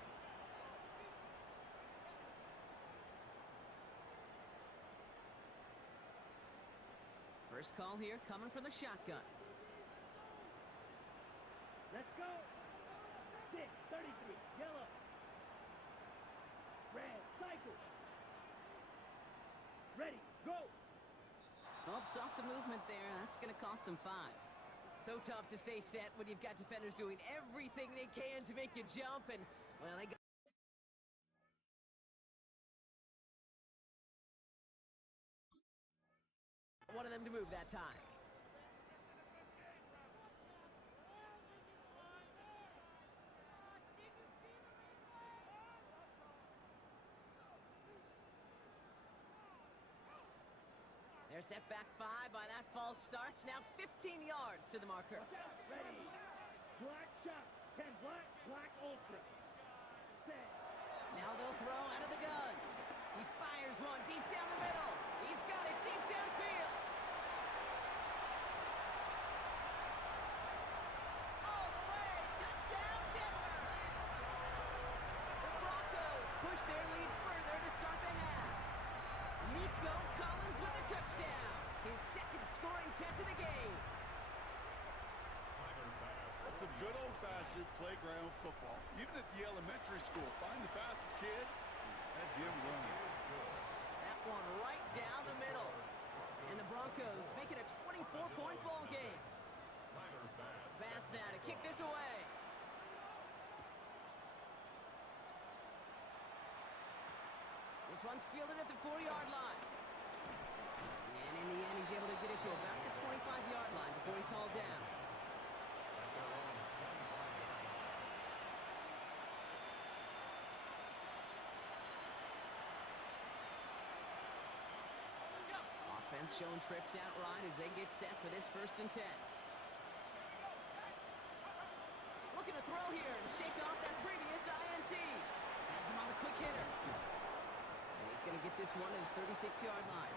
First call here coming from the shotgun. Let's go. 6, 33, yellow. Red, cycle. Ready, go. Oh, saw some movement there. That's going to cost them 5. So tough to stay set when you've got defenders doing everything they can to make you jump, and, well, they got... one of them to move that time. They're set back 5 by that false start. Now 15 yards to the marker. Ready. Black shot. 10 black, black ultra. Set. Now they'll throw out of the gun. He fires one deep down the middle. He's got it deep downfield. All the way. Touchdown, Denver. The Broncos push their lead further to start the half. Nico Collins with a touchdown. His 2nd scoring catch of the game. Tyler Bass. A some good old-fashioned playground football. Even at the elementary school, find the fastest kid and let him run. That one right down the middle. And the Broncos make it a 24-point ball game. Bass now to kick this away. This one's fielded at the 4-yard line. And in the end, he's able to get it to about the 25-yard line before he's hauled down. Offense showing trips out right as they get set for this 1st and 10. Looking to throw here and shake off that previous INT. Has him on the quick hitter. And he's going to get this one to the 36-yard line.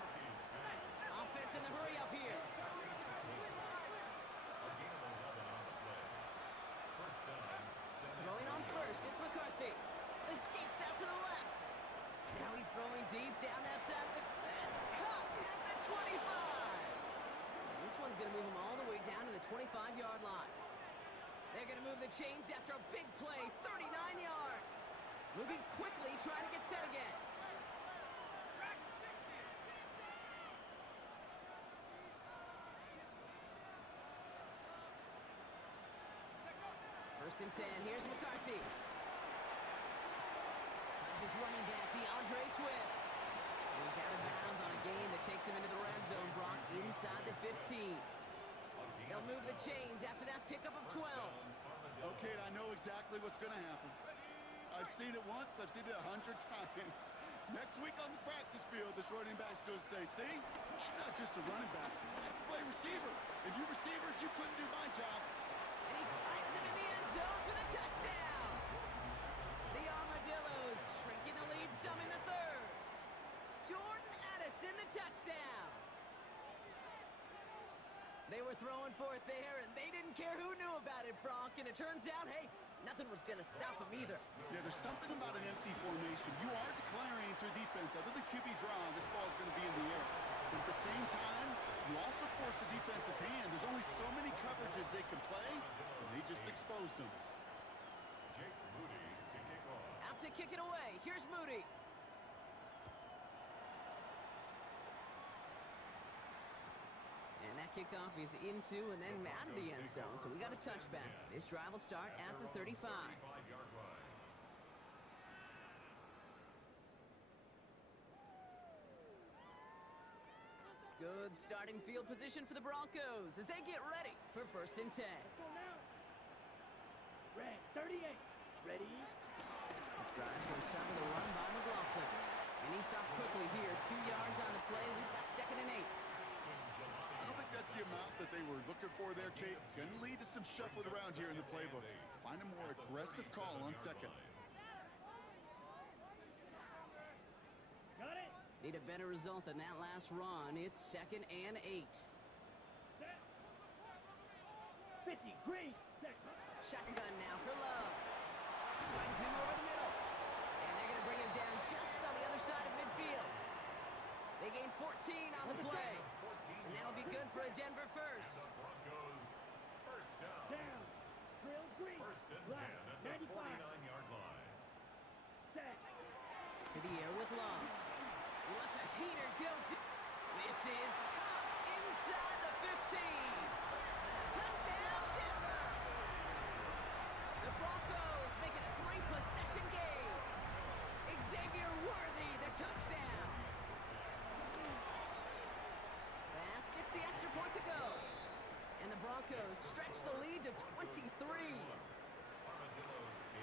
Offense in the hurry up here. Throwing on first, it's McCarthy. Escapes out to the left. Now he's throwing deep down that side of the... That's caught at the 25. And this one's going to move him all the way down to the 25-yard line. They're going to move the chains after a big play, 39 yards. Moving quickly, trying to get set again. First and 10, here's McCarthy. Finds his running back, DeAndre Swift. He's out of bounds on a gain that takes him into the red zone, Brock, inside the 15. They'll move the chains after that pickup of 12. Okay, I know exactly what's going to happen. I've seen it once, I've seen it 100 times. Next week on the practice field, this running back's going to say, see, I'm not just a running back, I can play receiver. And you receivers, you couldn't do my job. And he finds him in the end zone for the touchdown. The Armadillos shrinking the lead some in the 3rd. Jordan Addison, the touchdown. They were throwing for it there, and they didn't care who knew about it, Bronk. And it turns out, hey, nothing was going to stop them either. Yeah, there's something about an empty formation. You are declaring to a defense, other than QB draw, this ball is going to be in the air. But at the same time, you also force the defense's hand. There's only so many coverages they can play, and they just exposed them. Jake Moody to kick off. Out to kick it away. Here's Moody. And that kickoff is into and then out of the end zone, so we got a touchback. This drive will start at the 35. Good starting field position for the Broncos as they get ready for 1st and 10. Let's go now. Red 38. Ready? This drive's going to start with a run by McLaughlin. And he stops quickly here. 2 yards on the play. We've got 2nd and 8. I don't think that's the amount that they were looking for there, Kate. Going to lead to some shuffling around here in the playbook. Find a more aggressive call on 2nd. Got it. Need a better result than that last run. It's 2nd and 8. Set. 50. Green. Set. Shotgun now for Love. Finds him over the middle. And they're going to bring him down just on the other side of midfield. They gain 14 on the play. And that'll be good for a Denver first. Broncos first down. Down. Drill green. 1st and 10 Black. at the 95. 49-yard line. Set. To the air with Love. What's a heater go to? This is caught inside the 15. Touchdown, Denver. The Broncos make it a 3-possession game. Xavier Worthy, the touchdown. Bass gets the extra point to go. And the Broncos stretch the lead to 23. Armadillos 8.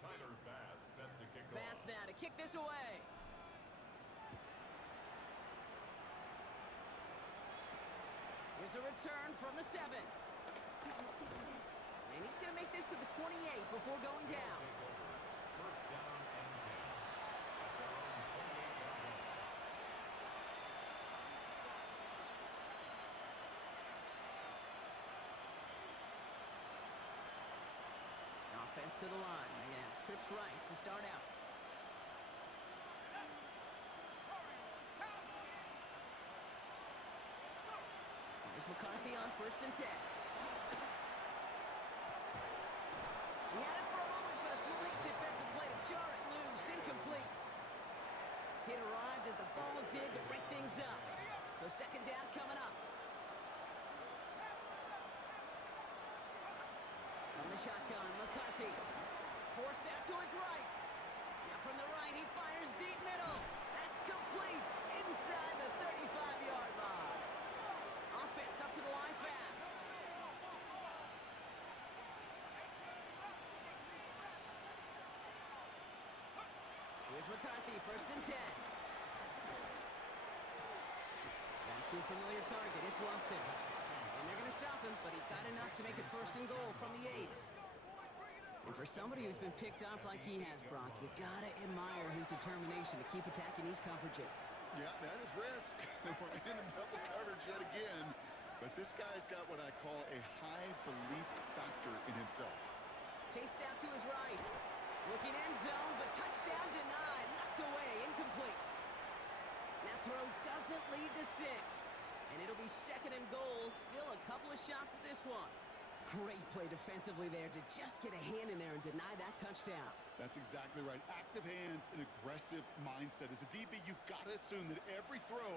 Tyler Bass set to kick off. Bass now to kick this away. Here's a return from the 7. And he's going to make this to the 28 before going down. First down and 10 at their own 28-yard line. Offense to the line. Again, trips right to start out. Here's McCarthy on 1st and 10. He had it for a moment, but a great defensive play to jar it loose. Incomplete. Hit arrived as the ball did to break things up. So 2nd down coming up. On the shotgun, McCarthy. Forced out to his right. Now from the right, he fires deep middle. That's complete inside the 35-yard line. Offense up to the line fast. Here's McCarthy, 1st and 10. Back to a familiar target. It's Walton. And they're going to stop him, but he got enough to make it 1st and goal from the 8. And for somebody who's been picked off like he has, Brock, you gotta admire his determination to keep attacking these coverages. Yeah, that is risk. We're in a double coverage yet again. But this guy's got what I call a high belief factor in himself. Chased out to his right. Looking end zone, but touchdown denied. Knocked away, incomplete. That throw doesn't lead to 6. And it'll be 2nd and goal. Still a couple of shots at this one. Great play defensively there to just get a hand in there and deny that touchdown. That's exactly right. Active hands and aggressive mindset. As a DB, you've got to assume that every throw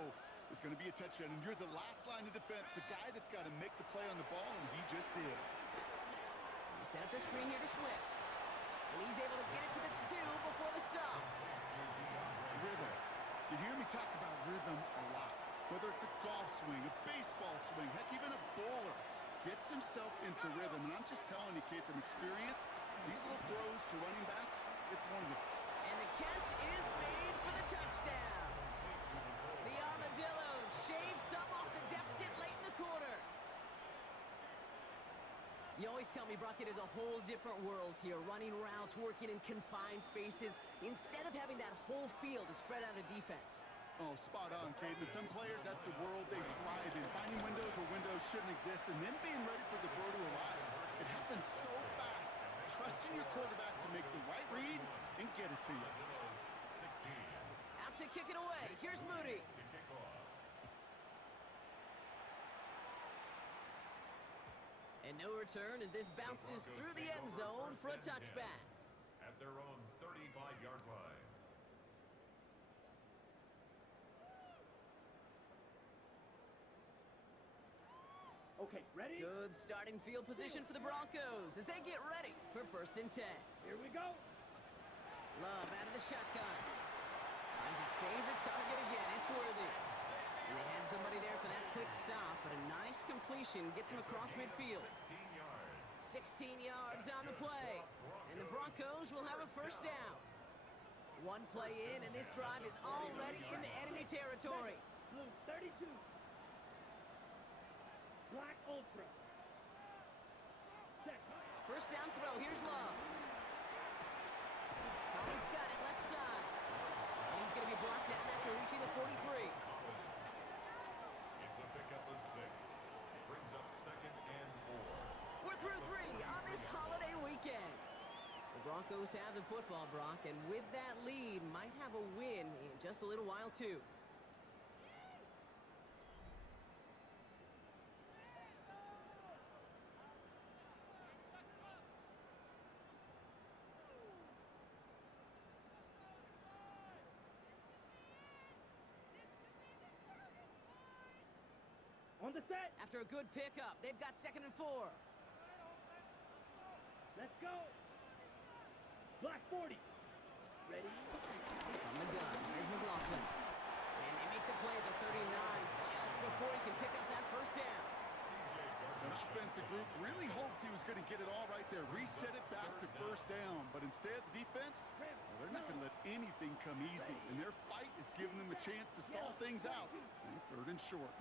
is going to be a touchdown. And you're the last line of defense, the guy that's got to make the play on the ball, and he just did. He set up the screen here to Swift. And he's able to get it to the 2 before the stop. Rhythm. You hear me talk about rhythm a lot. Whether it's a golf swing, a baseball swing, heck, even a bowler. Gets himself into rhythm, and I'm just telling you, kid, from experience, these little throws to running backs, it's one of the... And the catch is made for the touchdown. The Armadillos shave some off the deficit late in the quarter. You always tell me, Brock, it is a whole different world here, running routes, working in confined spaces, instead of having that whole field to spread out a defense. Oh, spot on, Caden. To some players, that's the world they thrive in. Finding windows where windows shouldn't exist and then being ready for the throw to arrive. It happens so fast. Trusting your quarterback to make the right read and get it to you. Out to kick it away. Here's Moody. And no return as this bounces through the end zone for a touchback. At their own 35-yard line. Okay, ready? Good starting field position for the Broncos as they get ready for 1st and 10. Here we go. Love out of the shotgun. Finds his favorite target again. It's Worthy. And they had somebody there for that quick stop, but a nice completion gets him across midfield. 16 yards on the play. And the Broncos will have a 1st down. One play in, and this drive is already into enemy territory. Blue 32. Black Ultra. Set. 1st down throw. Here's Love. Collins got it left side. And he's going to be blocked down after reaching the 43. It's a pickup of 6. Brings up 2nd and 4. We're through 3 on this holiday weekend. The Broncos have the football, Brock, and with that lead, might have a win in just a little while, too. On the set. After a good pickup, they've got 2nd and 4. Let's go. Black 40. Ready? From the gun, there's McLaughlin. And they make the play at the 39 just before he can pick up that 1st down. An offensive group really hoped he was going to get it all right there, reset it back to 1st down. But instead, the defense, well, they're not going to let anything come easy. And their fight is giving them a chance to stall things out. And 3rd and short.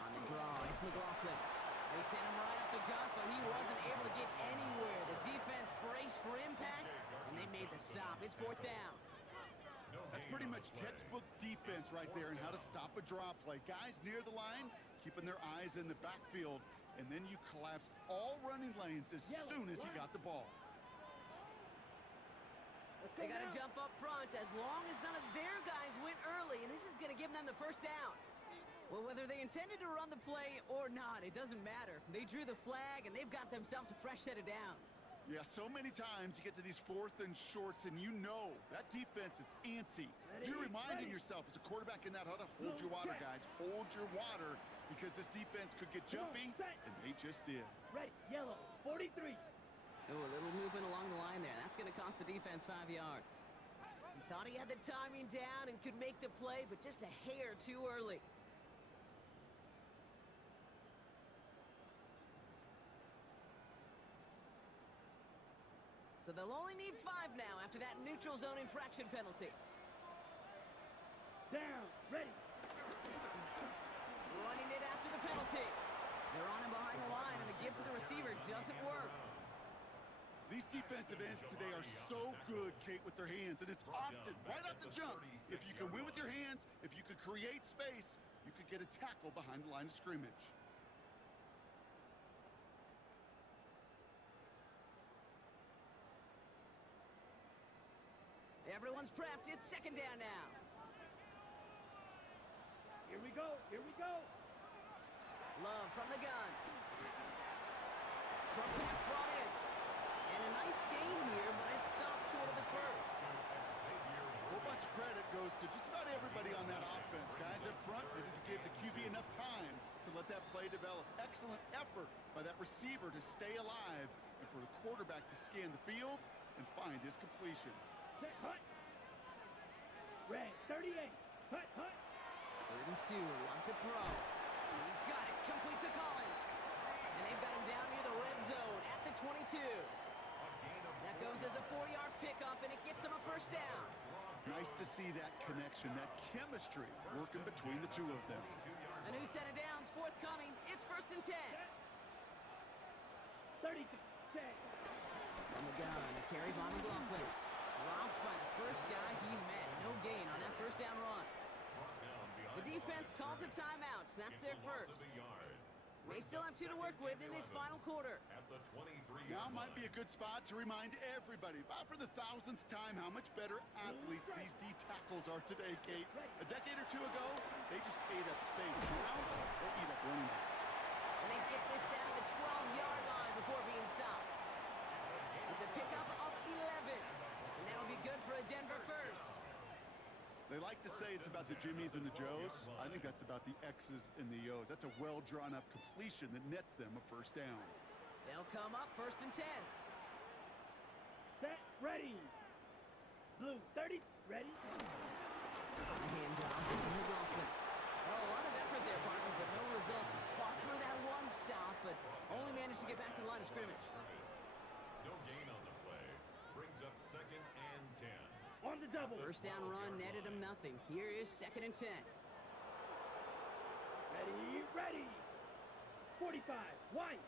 On the draw, it's McLaughlin. They sent him right up the gut, but he wasn't able to get anywhere. The defense braced for impact, and they made the stop. It's 4th down. That's pretty much textbook defense right there and how to stop a draw play. Guys near the line, keeping their eyes in the backfield, and then you collapse all running lanes as soon as he got the ball. They got to jump up front as long as none of their guys went early, and this is going to give them the 1st down. Well, whether they intended to run the play or not, it doesn't matter. They drew the flag, and they've got themselves a fresh set of downs. Yeah, so many times you get to these 4th and shorts, and you know that defense is antsy. You're reminding yourself as a quarterback in that huddle, hold your water, guys. Hold your water, because this defense could get jumpy, and they just did. Red, yellow, 43. Oh, a little movement along the line there. That's going to cost the defense 5 yards. He thought he had the timing down and could make the play, but just a hair too early. So they'll only need 5 now after that neutral zone infraction penalty. Down, ready. Running it after the penalty. They're on him behind the line, and the give to the receiver doesn't work. These defensive ends today are so good, Kate, with their hands, and it's often right off the jump. If you can win with your hands, if you can create space, you could get a tackle behind the line of scrimmage. Everyone's prepped. It's 2nd down now. Here we go, here we go. Love from the gun. Short pass brought in. And a nice gain here, but it stopped short of the first. A whole bunch of credit goes to just about everybody on that offense. Guys up front, they didn't give the QB enough time to let that play develop. Excellent effort by that receiver to stay alive and for the quarterback to scan the field and find his completion. Set, hut. Red, 38. Hut, hut. 3rd and 2, love to throw. He's got it, complete to Collins. And they've got him down near the red zone at the 22. That goes as a 4-yard pickup, and it gets him a 1st down. Nice to see that connection, that chemistry working between the two of them. A new set of downs forthcoming. It's 1st and 10. 36. From the gun, a carry by McLaughlin. Dropped by the first guy he met. No gain on that 1st down run. The defense calls a timeout. That's their first. May still have 2 to work with in this final quarter. Now might be a good spot to remind everybody, about for the 1000th time, how much better athletes these D tackles are today, Kate. A decade or 2 ago, they just ate up space. Now, they eat up running backs. And they get this down to the 12-yard line before being stopped. It's a pickup of 11. And that'll be good for a Denver first. They like to say it's about the Jimmies and the Joes. I think that's about the X's and the O's. That's a well-drawn-up completion that nets them a 1st down. They'll come up 1st and 10. Set, ready. Blue, 30, ready. On the handoff, this is McLaughlin. Oh, a lot of effort there, partner, but no results. He fought through that one stop, but only managed to get back to the line of scrimmage. No gain on the play. Brings up 2nd and 10. On the double. 1st down run netted him nothing. Here is 2nd and 10. Ready, ready. 45, white.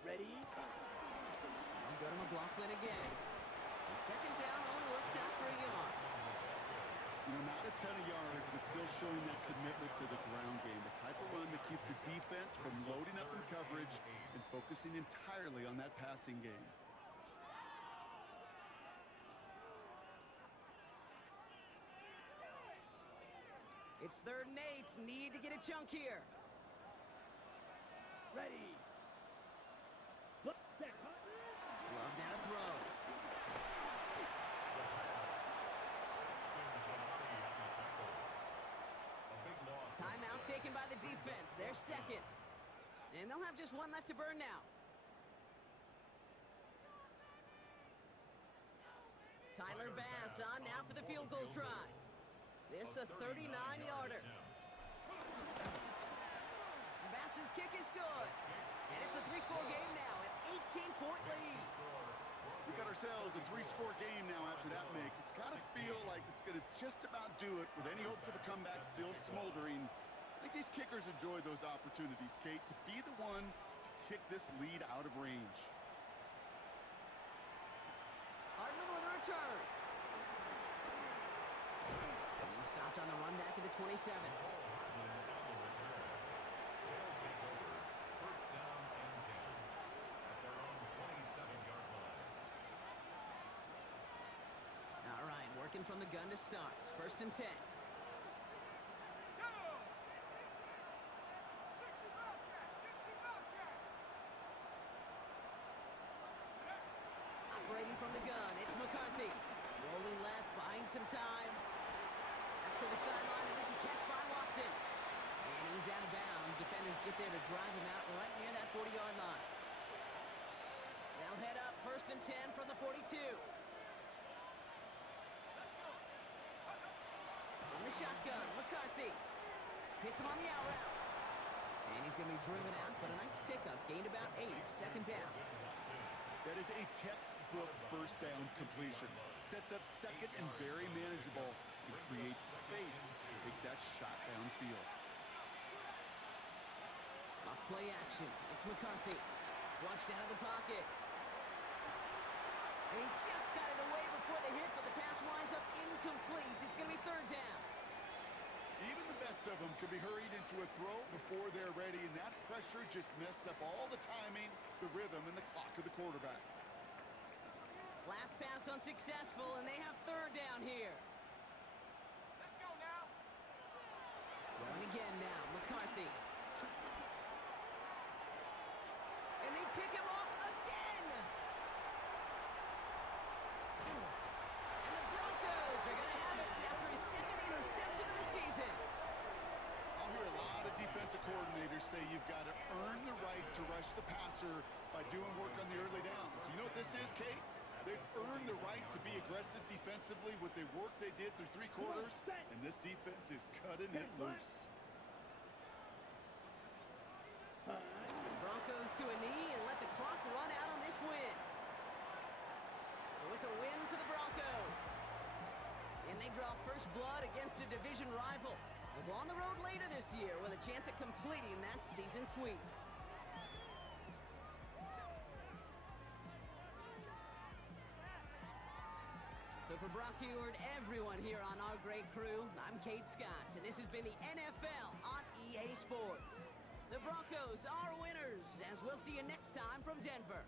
Ready. I'll go to McLaughlin again. And 2nd down only works out for a yard. You know, not a ton of yards, but still showing that commitment to the ground game. The type of run that keeps the defense from loading up in coverage and focusing entirely on that passing game. It's 3rd and 8. Need to get a chunk here. Ready. Look, set, hut. Love now to throw. Timeout taken by the defense. They're 2nd. And they'll have just 1 left to burn now. Tyler Bass on now for the field goal try. This a 39-yarder. Bass's kick is good. And it's a 3-score game now, an 18-point lead. We got ourselves a 3-score game now after that makes. It's got to feel like it's going to just about do it with any hopes of a comeback still smoldering. I think these kickers enjoy those opportunities, Kate, to be the one to kick this lead out of range. Hardman with a return. He stopped on the run back at the 27. All right, working from the gun to start. 1st and 10. some time. That's to the sideline, and it's a catch by Watson. And he's out of bounds. Defenders get there to drive him out right near that 40-yard line. They'll head up 1st and 10 from the 42. In the shotgun, McCarthy hits him on the out route. And he's going to be driven out, but a nice pickup. Gained about 8, 2nd down. That is a textbook first down completion. Sets up second and very manageable and creates space to take that shot downfield. Off play action. It's McCarthy. Flushed out of the pocket. And he just got it away before the hit, but the pass winds up incomplete. It's going to be 3rd down. Even the best of them can be hurried into a throw before they're ready, and that pressure just messed up all the timing, the rhythm, and the clock of the quarterback. Last pass unsuccessful, and they have 3rd down here. Let's go now. Throwing again now, McCarthy. And they pick him off again. And the Broncos are going to have it after his 2nd interception of the season. I'll hear a lot of defensive coordinators say you've got to earn the right to rush the passer by doing work on the early downs. You know what this is, Kate? They've earned the right to be aggressive defensively with the work they did through 3 quarters, and this defense is cutting it loose. Broncos to a knee and let the clock run out on this win. So it's a win for the Broncos. And they draw first blood against a division rival. They'll go on the road later this year with a chance at completing that season sweep. So for Brock Heward, everyone here on our great crew, I'm Kate Scott, and this has been the NFL on EA Sports. The Broncos are winners, as we'll see you next time from Denver.